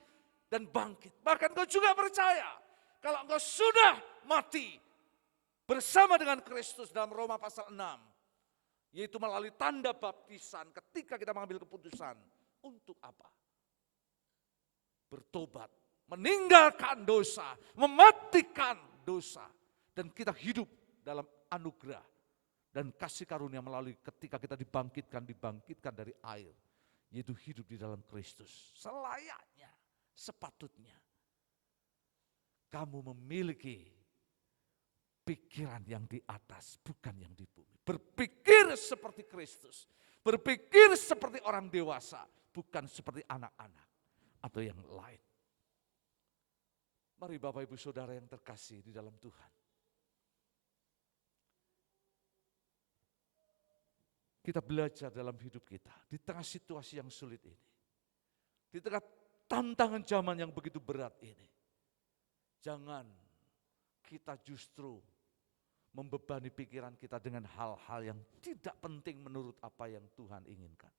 dan bangkit. Bahkan engkau juga percaya kalau engkau sudah mati bersama dengan Kristus dalam Roma pasal 6. Yaitu melalui tanda baptisan ketika kita mengambil keputusan. Untuk apa? Bertobat, meninggalkan dosa, mematikan dosa. Dan kita hidup dalam anugerah dan kasih karunia melalui ketika kita dibangkitkan dari air. Yaitu hidup di dalam Kristus. Selayaknya, sepatutnya. Kamu memiliki pikiran yang di atas, bukan yang di bumi. Berpikir seperti Kristus. Berpikir seperti orang dewasa, bukan seperti anak-anak atau yang lain. Mari Bapak Ibu Saudara yang terkasih di dalam Tuhan. Kita belajar dalam hidup kita di tengah situasi yang sulit ini. Di tengah tantangan zaman yang begitu berat ini. Jangan kita justru membebani pikiran kita dengan hal-hal yang tidak penting menurut apa yang Tuhan inginkan.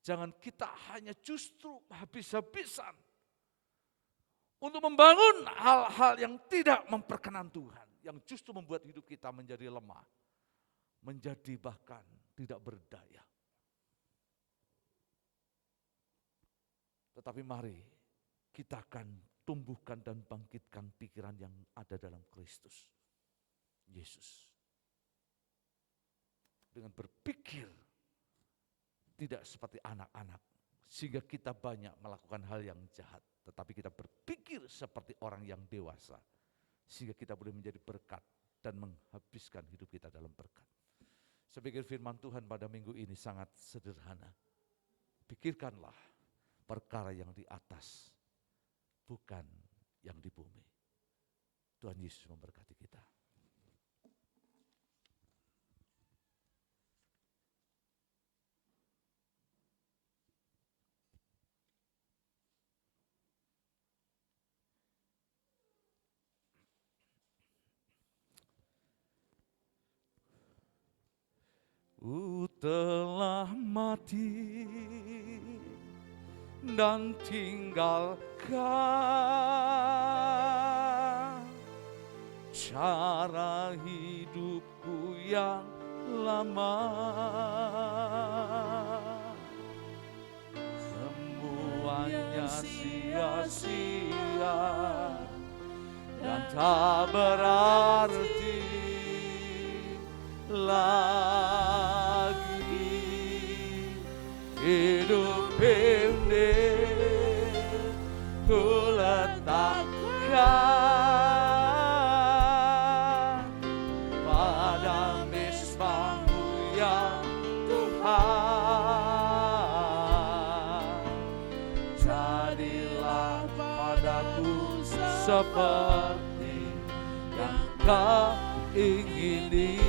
Jangan kita hanya justru habis-habisan untuk membangun hal-hal yang tidak memperkenan Tuhan. Yang justru membuat hidup kita menjadi lemah. Menjadi bahkan tidak berdaya. Tetapi mari kita akan tumbuhkan dan bangkitkan pikiran yang ada dalam Kristus Yesus. Dengan berpikir tidak seperti anak-anak, sehingga kita banyak melakukan hal yang jahat. Tetapi kita berpikir seperti orang yang dewasa, sehingga kita boleh menjadi berkat dan menghabiskan hidup kita dalam berkat. Saya pikir firman Tuhan pada minggu ini sangat sederhana. Pikirkanlah perkara yang di atas, bukan yang di bumi. Tuhan Yesus memberkati kita. Ku telah mati dan tinggalkan cara hidupku yang lama. Semuanya sia-sia dan tak berarti lagi. Hidup ini ku letakkan pada misbah-Mu ya Tuhan. Jadilah padaku seperti yang Kau ingini.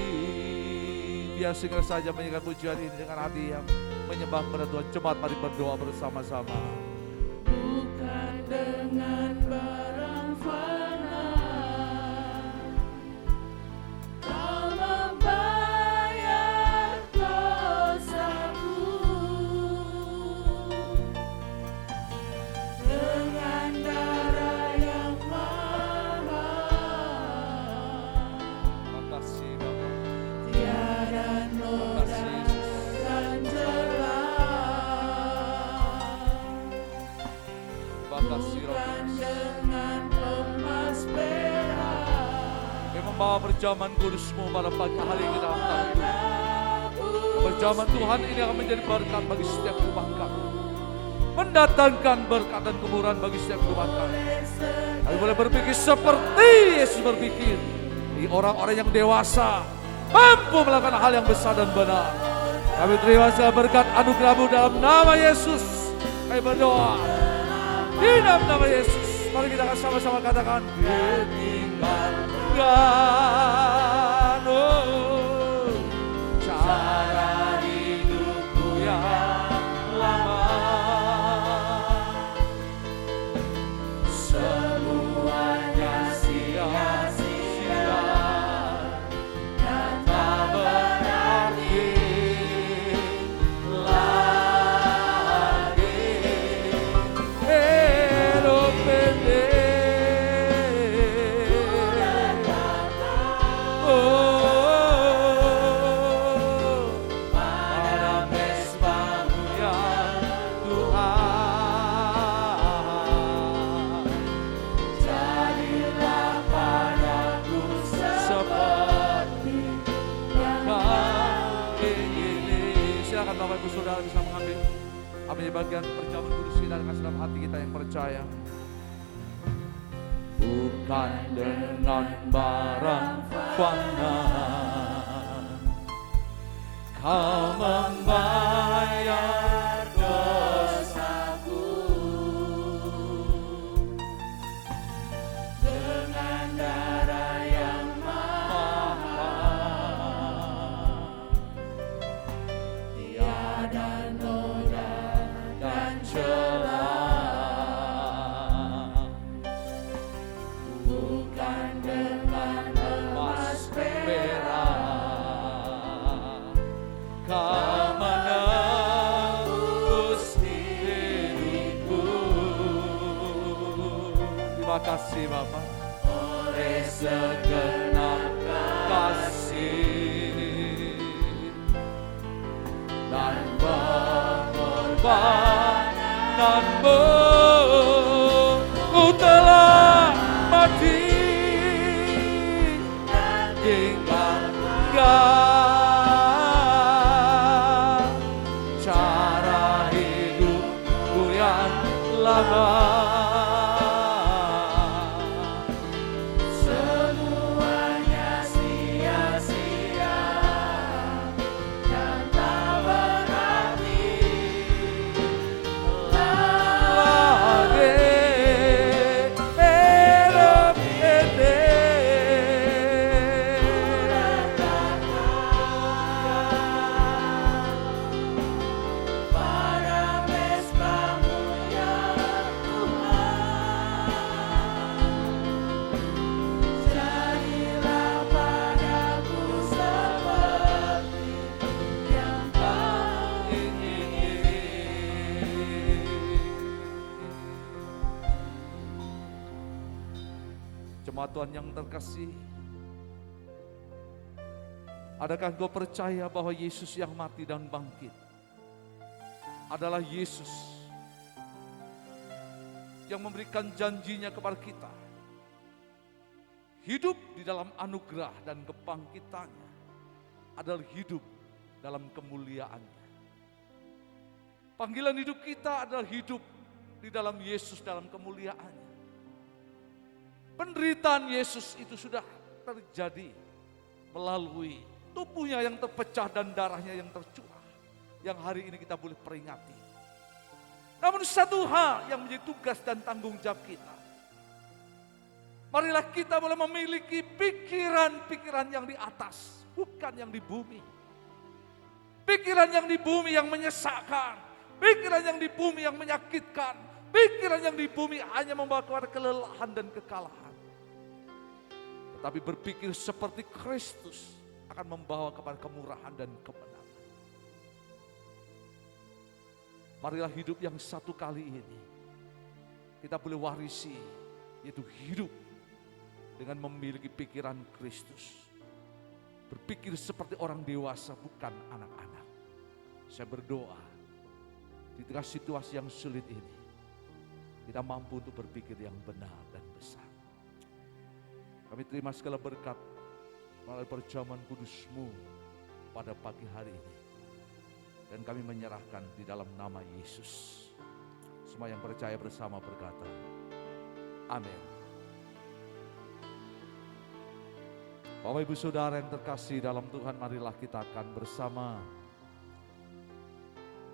Biar segera saja menyanyikan pujian ini dengan hati yang menyembah kepada Tuhan. Cepat mari berdoa bersama-sama. Bukan dengan barang fana Kau membayar dosaku, dengan darah yang mahal. Makasih Bapa. Tiada noda dan Makasih Roh bukan Kudus. dengan emas perak. Kami membawa perjamuan kudus-Mu pada pagi hari ini dalam tahun ini. Perjamuan Tuhan ini akan menjadi berkat bagi setiap rumah kami, mendatangkan berkat dan kemurahan bagi setiap rumah kami. Kami boleh berpikir seperti Yesus berpikir. Di orang-orang yang dewasa mampu melakukan hal yang besar dan benar. Kami terima segala berkat anugerah-Mu dalam nama Yesus. Kami berdoa di dalam nama Yesus. Mari kita akan sama-sama katakan, tinggalkan cara hidupku yang lama. Semuanya sia-sia dan tak berarti lagi. Hidup ini pada mesbah-Mu ya Tuhan. Jadilah padaku seperti yang Kau ingini. Silakan Bapak Ibu Saudara bisa mengambil bagian perjamuan kudus kita dengan senang hati kita yang percaya. Bukan dengan barang fana Kau membayar dosaku, dengan darah yang mahal. Tiada noda dan celah, bukan dengan emas perak Kau menebus diriku. Terima kasih Bapak. Oleh segenap kasih dan pengorbananmu, Ku telah mati dan tinggalkan cara hidupku yang lama. Semuanya sia-sia dan tak berarti lagi. Hidup Jemaat Tuhan yang terkasih, adakah engkau percaya bahwa Yesus yang mati dan bangkit adalah Yesus yang memberikan janjinya kepada kita? Hidup di dalam anugerah dan kebangkitannya adalah hidup dalam kemuliaannya. Panggilan hidup kita adalah hidup di dalam Yesus dalam kemuliaannya. Penderitaan Yesus itu sudah terjadi melalui tubuhnya yang terpecah dan darahnya yang tercurah, yang hari ini kita boleh peringati. Namun satu hal yang menjadi tugas dan tanggung jawab kita, marilah kita boleh memiliki pikiran-pikiran yang di atas, bukan yang di bumi. Pikiran yang di bumi yang menyesakkan, pikiran yang di bumi yang menyakitkan, pikiran yang di bumi hanya membawa kepada kelelahan dan kekalahan. Tetapi berpikir seperti Kristus akan membawa kepada kemurahan dan kemenangan. Marilah hidup yang satu kali ini kita boleh warisi, yaitu hidup dengan memiliki pikiran Kristus. Berpikir seperti orang dewasa, bukan anak-anak. Saya berdoa di tengah situasi yang sulit ini, kita mampu untuk berpikir yang benar dan besar. Kami terima segala berkat melalui perjamuan kudus-Mu pada pagi hari ini. Dan kami menyerahkan di dalam nama Yesus. Semua yang percaya bersama berkata, amin. Bapak Ibu Saudara yang terkasih dalam Tuhan, marilah kita akan bersama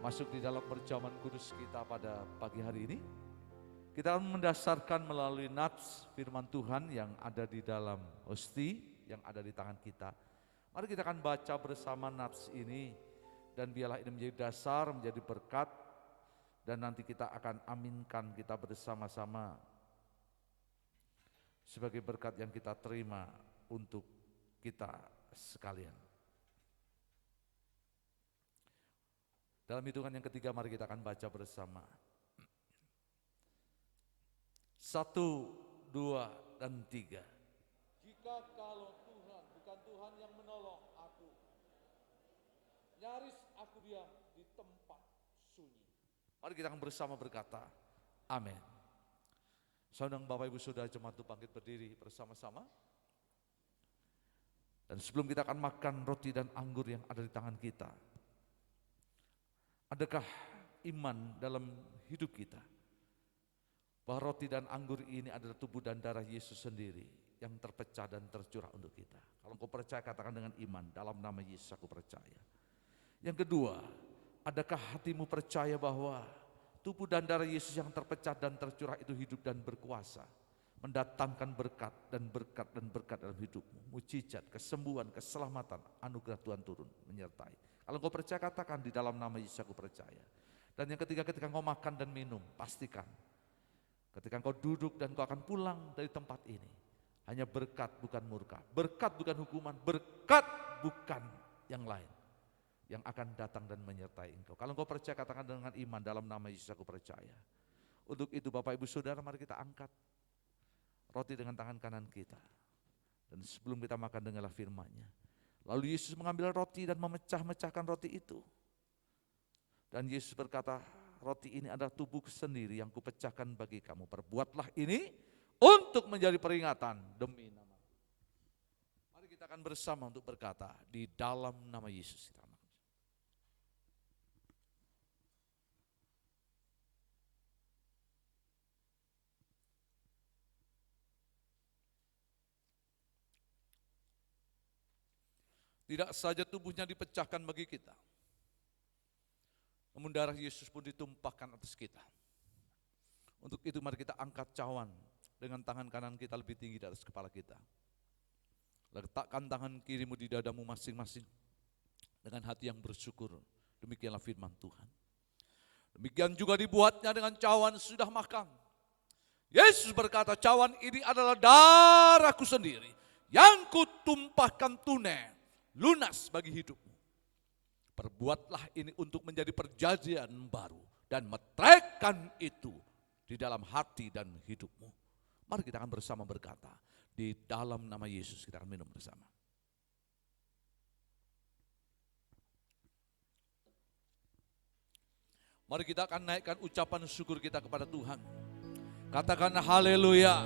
masuk di dalam perjamuan kudus kita pada pagi hari ini. Kita akan mendasarkan melalui nats firman Tuhan yang ada di dalam hosti, yang ada di tangan kita. Mari kita akan baca bersama nats ini, dan biarlah ini menjadi dasar, menjadi berkat, dan nanti kita akan aminkan kita bersama-sama sebagai berkat yang kita terima untuk kita sekalian. Dalam hitungan yang ketiga, mari kita akan baca bersama. 1, 2, dan 3. Jika kalau Tuhan bukan Tuhan yang menolong aku, nyaris aku diam di tempat sunyi. Mari kita akan bersama berkata, amin. Saya undang Bapak Ibu Saudara jemaat untuk bangkit berdiri bersama-sama. Dan sebelum kita akan makan roti dan anggur yang ada di tangan kita, adakah iman dalam hidup kita bahwa roti dan anggur ini adalah tubuh dan darah Yesus sendiri yang terpecah dan tercurah untuk kita? Kalau engkau percaya, katakan dengan iman, dalam nama Yesus aku percaya. Yang kedua, adakah hatimu percaya bahwa tubuh dan darah Yesus yang terpecah dan tercurah itu hidup dan berkuasa, mendatangkan berkat dan berkat dan berkat dalam hidupmu, mujizat, kesembuhan, keselamatan, anugerah Tuhan turun menyertai. Kalau engkau percaya, katakan di dalam nama Yesus aku percaya. Dan yang ketiga, ketika engkau makan dan minum, pastikan ketika engkau duduk dan engkau akan pulang dari tempat ini, hanya berkat bukan murka, berkat bukan hukuman, berkat bukan yang lain yang akan datang dan menyertai engkau. Kalau engkau percaya, katakan dengan iman, dalam nama Yesus aku percaya. Untuk itu Bapak Ibu Saudara, mari kita angkat roti dengan tangan kanan kita. Dan sebelum kita makan, dengarlah firman-Nya. Lalu Yesus mengambil roti dan memecah-mecahkan roti itu. Dan Yesus berkata, roti ini adalah tubuhku sendiri yang kupecahkan bagi kamu. Perbuatlah ini untuk menjadi peringatan demi nama. Mari kita akan bersama untuk berkata, di dalam nama Yesus. Tidak saja tubuhnya dipecahkan bagi kita, namun darah Yesus pun ditumpahkan atas kita. Untuk itu mari kita angkat cawan dengan tangan kanan kita lebih tinggi dari atas kepala kita. Letakkan tangan kirimu di dadamu masing-masing dengan hati yang bersyukur. Demikianlah firman Tuhan. Demikian juga dibuatnya dengan cawan sudah makan. Yesus berkata, cawan ini adalah darahku sendiri yang kutumpahkan tunai lunas bagi hidupmu. Perbuatlah ini untuk menjadi perjanjian baru dan metrekkan itu di dalam hati dan hidupmu. Mari kita akan bersama berkata, Di dalam nama Yesus kita akan minum bersama. Mari kita akan naikkan ucapan syukur kita kepada Tuhan. Katakan haleluya.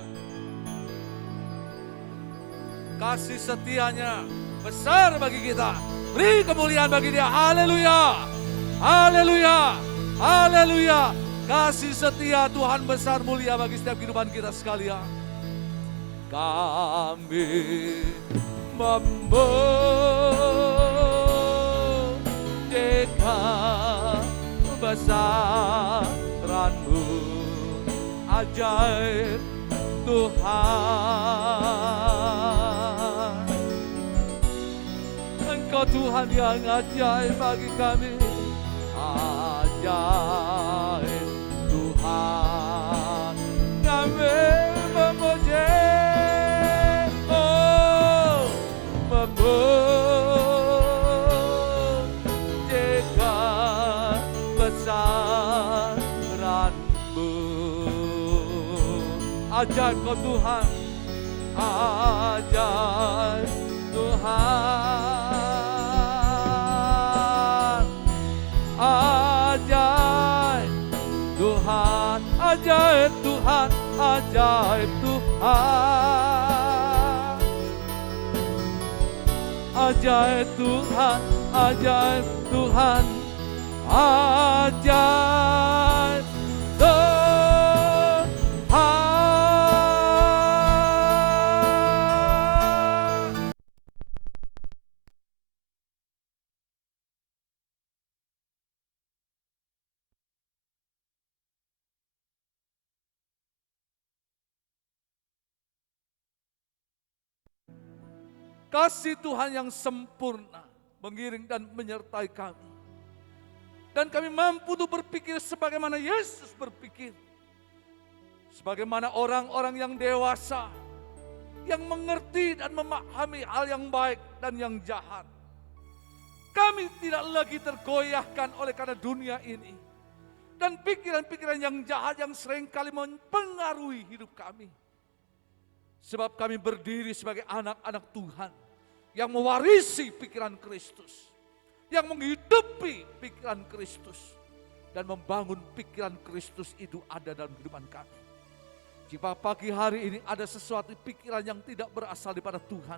Kasih setianya besar bagi kita. Beri kemuliaan bagi Dia. Haleluya. Haleluya. Haleluya. Kasih setia Tuhan besar mulia bagi setiap kehidupan kita sekalian. Kami memujikan kebesaran-Mu, ajaib Tuhan. Engkau Tuhan yang ajaib bagi kami, ajaib Tuhan. Kami memuji, memujikan besaran-Mu. Ajaib Kau Tuhan, ajaib Tuhan, ajaib Tuhan, ajaib Tuhan, ajaib Tuhan, ajaib Tuhan, ajaib Tuhan, ajaib Tuhan. Kasih Tuhan yang sempurna mengiring dan menyertai kami. Dan kami mampu untuk berpikir sebagaimana Yesus berpikir. Sebagaimana orang-orang yang dewasa, yang mengerti dan memahami hal yang baik dan yang jahat. Kami tidak lagi tergoyahkan oleh karena dunia ini. Dan pikiran-pikiran yang jahat yang seringkali mempengaruhi hidup kami. Sebab kami berdiri sebagai anak-anak Tuhan yang mewarisi pikiran Kristus, yang menghidupi pikiran Kristus dan membangun pikiran Kristus itu ada dalam kehidupan kami. Jika pagi hari ini ada sesuatu pikiran yang tidak berasal daripada Tuhan,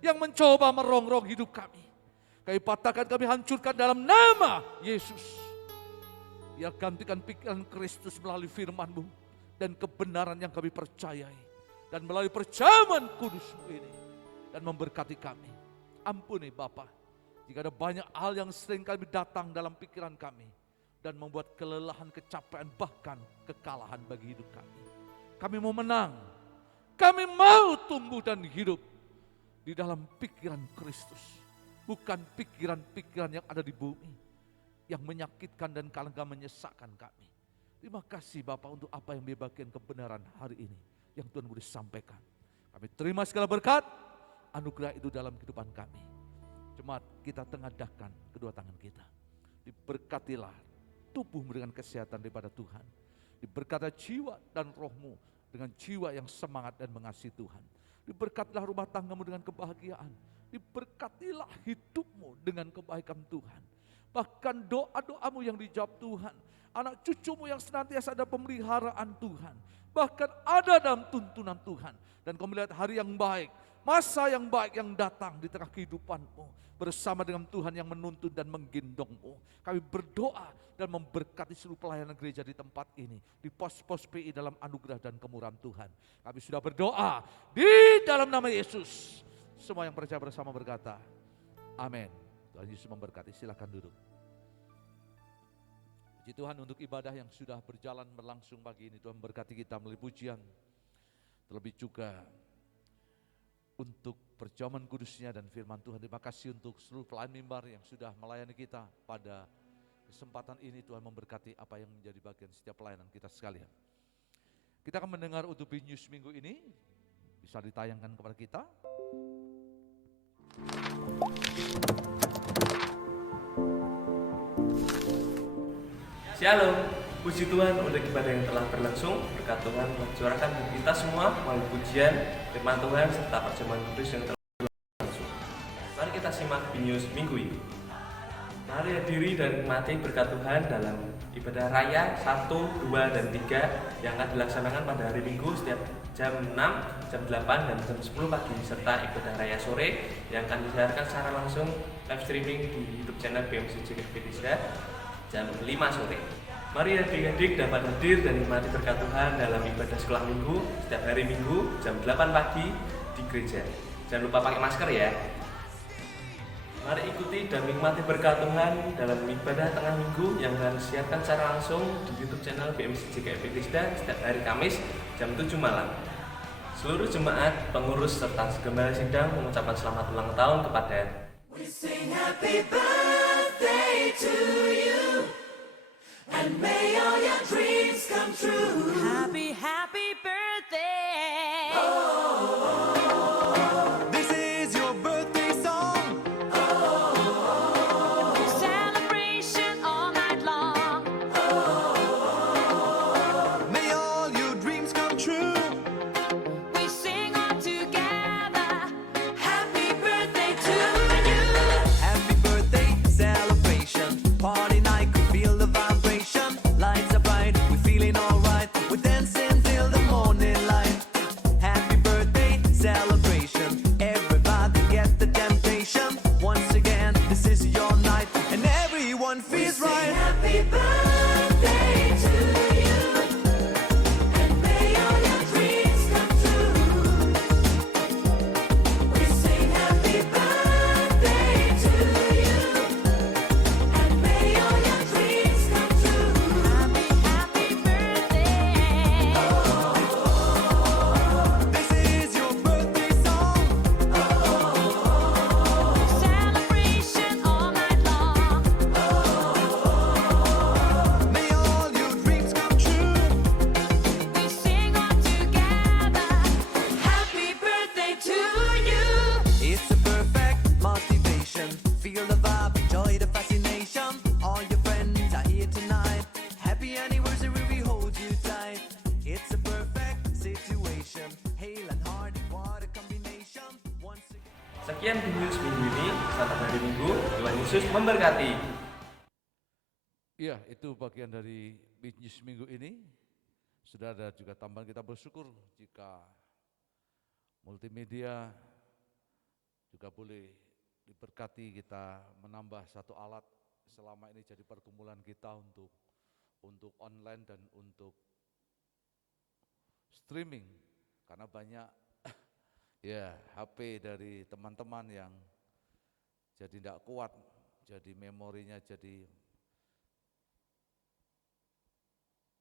yang mencoba merongrong hidup kami, kami patahkan, kami hancurkan dalam nama Yesus. Ya, gantikan pikiran Kristus melalui firman-Mu dan kebenaran yang kami percayai. Dan melalui perjamuan kudus-Mu ini. Dan memberkati kami. Ampuni Bapa, jika ada banyak hal yang sering kami datang dalam pikiran kami. Dan membuat kelelahan, kecapean, bahkan kekalahan bagi hidup kami. Kami mau menang. Kami mau tumbuh dan hidup di dalam pikiran Kristus. Bukan pikiran-pikiran yang ada di bumi. Yang menyakitkan dan kadang-kadang menyesakkan kami. Terima kasih Bapak untuk apa yang bagian kebenaran hari ini. Yang Tuhan boleh sampaikan. Kami terima segala berkat, anugerah itu dalam kehidupan kami. Jemaat, kita tengadahkan kedua tangan kita. Diberkatilah tubuhmu dengan kesehatan daripada Tuhan. Diberkatilah jiwa dan rohmu dengan jiwa yang semangat dan mengasihi Tuhan. Diberkatilah rumah tanggamu dengan kebahagiaan. Diberkatilah hidupmu dengan kebaikan Tuhan. Bahkan doa-doamu yang dijawab Tuhan. Anak cucumu yang senantiasa ada pemeliharaan Tuhan. Bahkan ada dalam tuntunan Tuhan. Dan kau melihat hari yang baik, masa yang baik yang datang di tengah kehidupanmu. Bersama dengan Tuhan yang menuntun dan menggendongmu. Kami berdoa dan memberkati seluruh pelayanan gereja di tempat ini. Di pos-pos PI dalam anugerah dan kemurahan Tuhan. Kami sudah berdoa di dalam nama Yesus. Semua yang percaya bersama berkata, amin. Tuhan Yesus memberkati, silakan duduk. Puji Tuhan untuk ibadah yang sudah berjalan berlangsung pagi ini. Tuhan berkati kita melalui pujian. Terlebih juga untuk perjamuan kudusnya dan firman Tuhan. Terima kasih untuk seluruh pelayan mimbar yang sudah melayani kita pada kesempatan ini. Tuhan memberkati apa yang menjadi bagian setiap pelayanan kita sekalian. Kita akan mendengar untuk News minggu ini. Bisa ditayangkan kepada kita. Shalom. Puji Tuhan untuk ibadah yang telah berlangsung. Berkat Tuhan mencurahkan bagi kita semua melalui pujian, firman Tuhan serta perjamuan kudus yang telah berlangsung. Mari kita simak News minggu ini. Mari hadiri dan nikmati berkat Tuhan dalam ibadah raya 1, 2, dan 3 yang akan dilaksanakan pada hari Minggu setiap jam 6, jam 8, dan jam 10 pagi, serta ibadah raya sore yang akan disiarkan secara langsung live streaming di YouTube channel BMC JKT Desa jam 5 sore. Mari adik-adik dapat hadir dan nikmati berkat Tuhan dalam ibadah sekolah minggu setiap hari Minggu jam 8 pagi di gereja. Jangan lupa pakai masker ya. Mari ikuti dan nikmati berkat Tuhan dalam ibadah tengah minggu yang akan disiarkan secara langsung di YouTube channel BMC JKT Desa setiap hari Kamis jam 7 malam. Seluruh jemaat, pengurus serta gembala sidang mengucapkan selamat ulang tahun kepada We sing happy birthday to you, and may all your dreams come true. Happy, happy birthday. This is your birthday song. Celebration all night long. May all your dreams come true. We sing all together. Happy birthday to you. Happy birthday celebration. Party night, could feel the vibration. Lights are bright, we're feeling alright. We're dancing till the morning light. Happy birthday celebration. Everybody get the temptation. Once again, this is your night, and everyone feels right. Happy birthday to you, and may all your dreams come true. We sing happy birthday to you, and may all your dreams come true. Happy, happy birthday. This is your birthday song. Celebration all night long. May all your dreams come true. We sing all together. Happy birthday to you. It's a perfect motivation. Feel the vibe, enjoy the fascination. All your friends are here tonight. Happy anniversary, we hold you tight. It's a perfect situation. Hale and Hardy, what a combination. Once again. Sekian News minggu ini. Selamat hari Minggu. Tuhan Yesus memberkati. Iya, itu bagian dari bisnis minggu ini. Sudah ada juga tambahan, kita bersyukur jika multimedia juga boleh diberkati, kita menambah satu alat selama ini jadi pergumulan kita untuk online dan untuk streaming, karena banyak ya HP dari teman-teman yang jadi tidak kuat, jadi memorinya jadi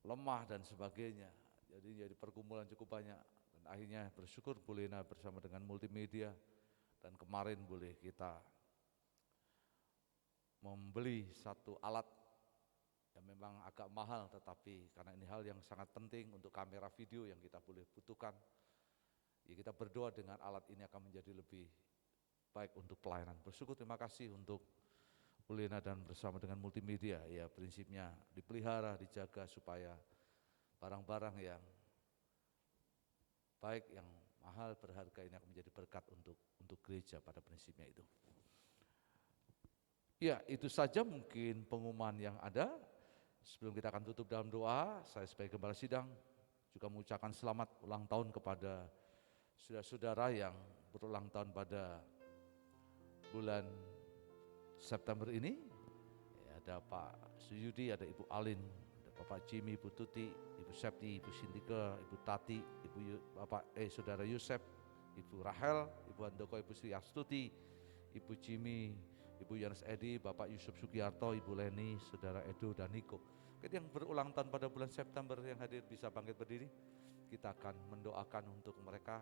lemah dan sebagainya. Jadi pergumulan cukup banyak, dan akhirnya bersyukur boleh bersama dengan multimedia, dan kemarin boleh kita membeli satu alat yang memang agak mahal, tetapi karena ini hal yang sangat penting untuk kamera video yang kita boleh butuhkan, ya kita berdoa dengan alat ini akan menjadi lebih baik untuk pelayanan. Bersyukur, terima kasih untuk Ulena dan bersama dengan multimedia, ya prinsipnya dipelihara, dijaga supaya barang-barang yang baik, yang mahal, berharga ini akan menjadi berkat untuk gereja pada prinsipnya itu. Ya, itu saja mungkin pengumuman yang ada. Sebelum kita akan tutup dalam doa, saya sebagai gembala sidang juga mengucapkan selamat ulang tahun kepada saudara-saudara yang berulang tahun pada bulan September ini. Ya, ada Pak Suyudi, ada Ibu Alin, ada Bapak Jimmy, Ibu Tuti, Ibu Septi, Ibu Sintika, Ibu Tati, Saudara Yusef, Ibu Rahel, Ibu Handoko, Ibu Sri Astuti, Ibu Jimmy, Ibu Yohanes Edi, Bapak Yusuf Sugiarto, Ibu Leni, Saudara Edo dan Niko. Jadi yang berulang tahun pada bulan September yang hadir bisa bangkit berdiri. Kita akan mendoakan untuk mereka,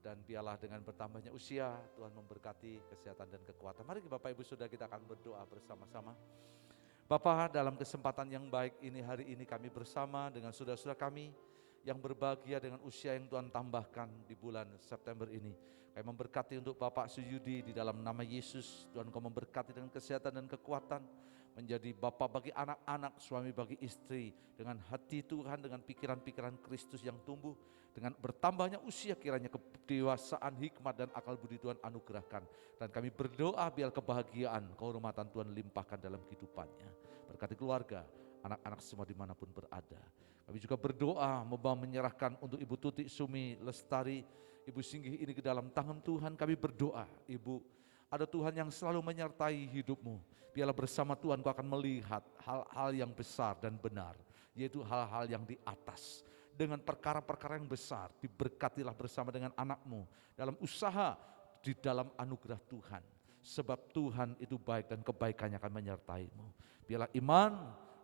dan biarlah dengan bertambahnya usia Tuhan memberkati kesehatan dan kekuatan. Mari Bapak Ibu Saudara, kita akan berdoa bersama-sama. Bapa, dalam kesempatan yang baik ini, hari ini kami bersama dengan saudara-saudara kami yang berbahagia dengan usia yang Tuhan tambahkan di bulan September ini. Kami memberkati untuk Bapak Suyudi di dalam nama Yesus. Tuhan, Kau memberkati dengan kesehatan dan kekuatan. menjadi bapak bagi anak-anak, suami bagi istri, dengan hati Tuhan, dengan pikiran-pikiran Kristus yang tumbuh, dengan bertambahnya usia kiranya kedewasaan, hikmat dan akal budi Tuhan anugerahkan. Dan kami berdoa biar kebahagiaan, kehormatan Tuhan limpahkan dalam kehidupannya. Berkati keluarga, anak-anak semua dimanapun berada. Kami juga berdoa menyerahkan untuk Ibu Tuti Sumi Lestari, Ibu Singgih ini ke dalam tangan Tuhan. Kami berdoa, Ibu, ada Tuhan yang selalu menyertai hidupmu. Biarlah bersama Tuhan kau akan melihat hal-hal yang besar dan benar, yaitu hal-hal yang di atas. Dengan perkara-perkara yang besar, diberkatilah bersama dengan anakmu dalam usaha, di dalam anugerah Tuhan. Sebab Tuhan itu baik dan kebaikannya akan menyertaimu. Biarlah iman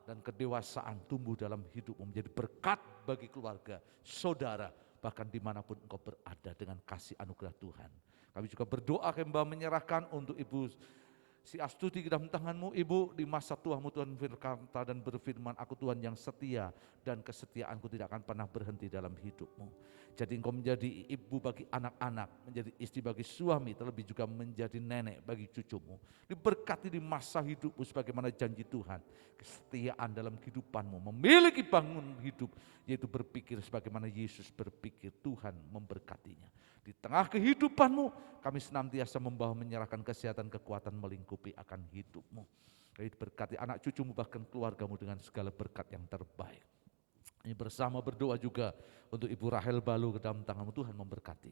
dan kedewasaan tumbuh dalam hidupmu, menjadi berkat bagi keluarga, saudara, bahkan dimanapun engkau berada dengan kasih anugerah Tuhan. Kami juga berdoa kembali menyerahkan untuk Ibu Si Astuti ke dalam tanganmu. Ibu, di masa tuamu Tuhan berkata dan berfirman, aku Tuhan yang setia dan kesetiaanku tidak akan pernah berhenti dalam hidupmu. Jadi engkau menjadi ibu bagi anak-anak, menjadi istri bagi suami, terlebih juga menjadi nenek bagi cucumu. Diberkati di masa hidupmu sebagaimana janji Tuhan. Kesetiaan dalam kehidupanmu, memiliki bangun hidup, yaitu berpikir sebagaimana Yesus berpikir. Tuhan memberkatinya. Di tengah kehidupanmu, kami senantiasa membawa menyerahkan kesehatan, kekuatan melingkupi akan hidupmu. Kami berkati anak cucumu bahkan keluargamu dengan segala berkat yang terbaik. Ini bersama berdoa juga untuk Ibu Rahel Balu ke dalam tanganmu. Tuhan memberkati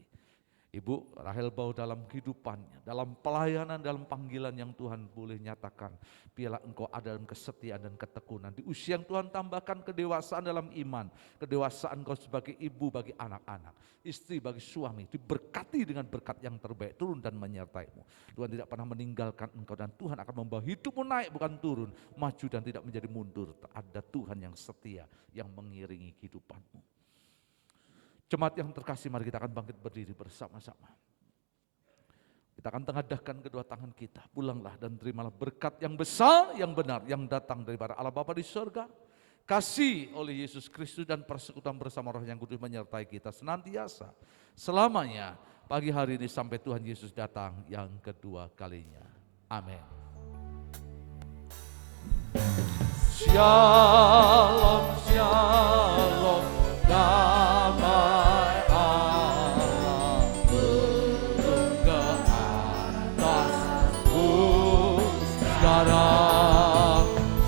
Ibu Rahel Balu dalam kehidupannya, dalam pelayanan, dalam panggilan yang Tuhan boleh nyatakan. Biarlah engkau ada dalam kesetiaan dan ketekunan. Di usia yang Tuhan tambahkan kedewasaan dalam iman, kedewasaan engkau sebagai ibu bagi anak-anak, istri bagi suami, diberkati dengan berkat yang terbaik turun dan menyertaimu. Tuhan tidak pernah meninggalkan engkau dan Tuhan akan membawa hidupmu naik bukan turun, maju dan tidak menjadi mundur. Ada Tuhan yang setia yang mengiringi kehidupanmu. Jemaat yang terkasih, mari kita akan bangkit berdiri bersama-sama. Kita akan tengadahkan kedua tangan kita. Pulanglah dan terimalah berkat yang besar, yang benar, yang datang daripada Allah Bapa di surga. Kasih oleh Yesus Kristus dan persekutuan bersama Roh yang Kudus menyertai kita senantiasa, selamanya, pagi hari ini sampai Tuhan Yesus datang yang kedua kalinya. Amin. Shalom, shalom, damai Allah turun ke atasmu sekarang.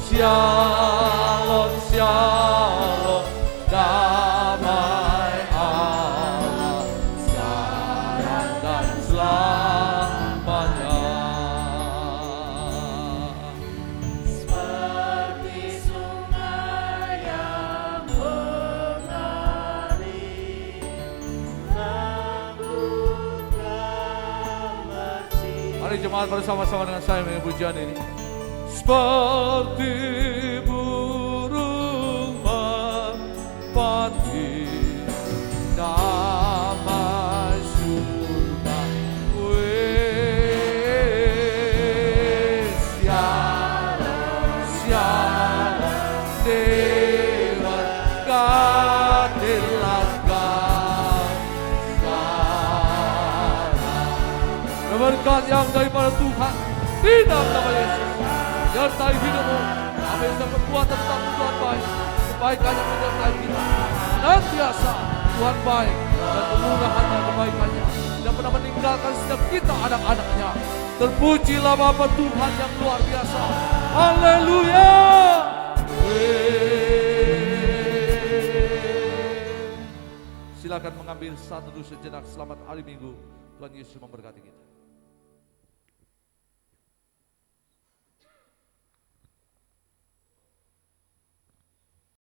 Shalom, shalom, damai Allah sekarang dan selamanya. Seperti sungai yang mengalir, lembutkan bersih. Mari jemaat bersama-sama dengan saya menyanyi pujian ini. Seperti burung merpati, damai surga, shalom, shalom, berkatilah sekarang. Berkat yang daripada Tuhan di dalam nama Yesus menyertai hidupmu. Amin. Dan kekuatan tentang Tuhan baik, kebaikannya menyertai kita senantiasa. Tuhan baik dan kemurahannya, kebaikannya tidak pernah meninggalkan setiap kita anak-anaknya. Terpujilah Bapa Tuhan yang luar biasa. Haleluya. Silakan mengambil satu sejenak. Selamat hari Minggu. Tuhan Yesus memberkati kita.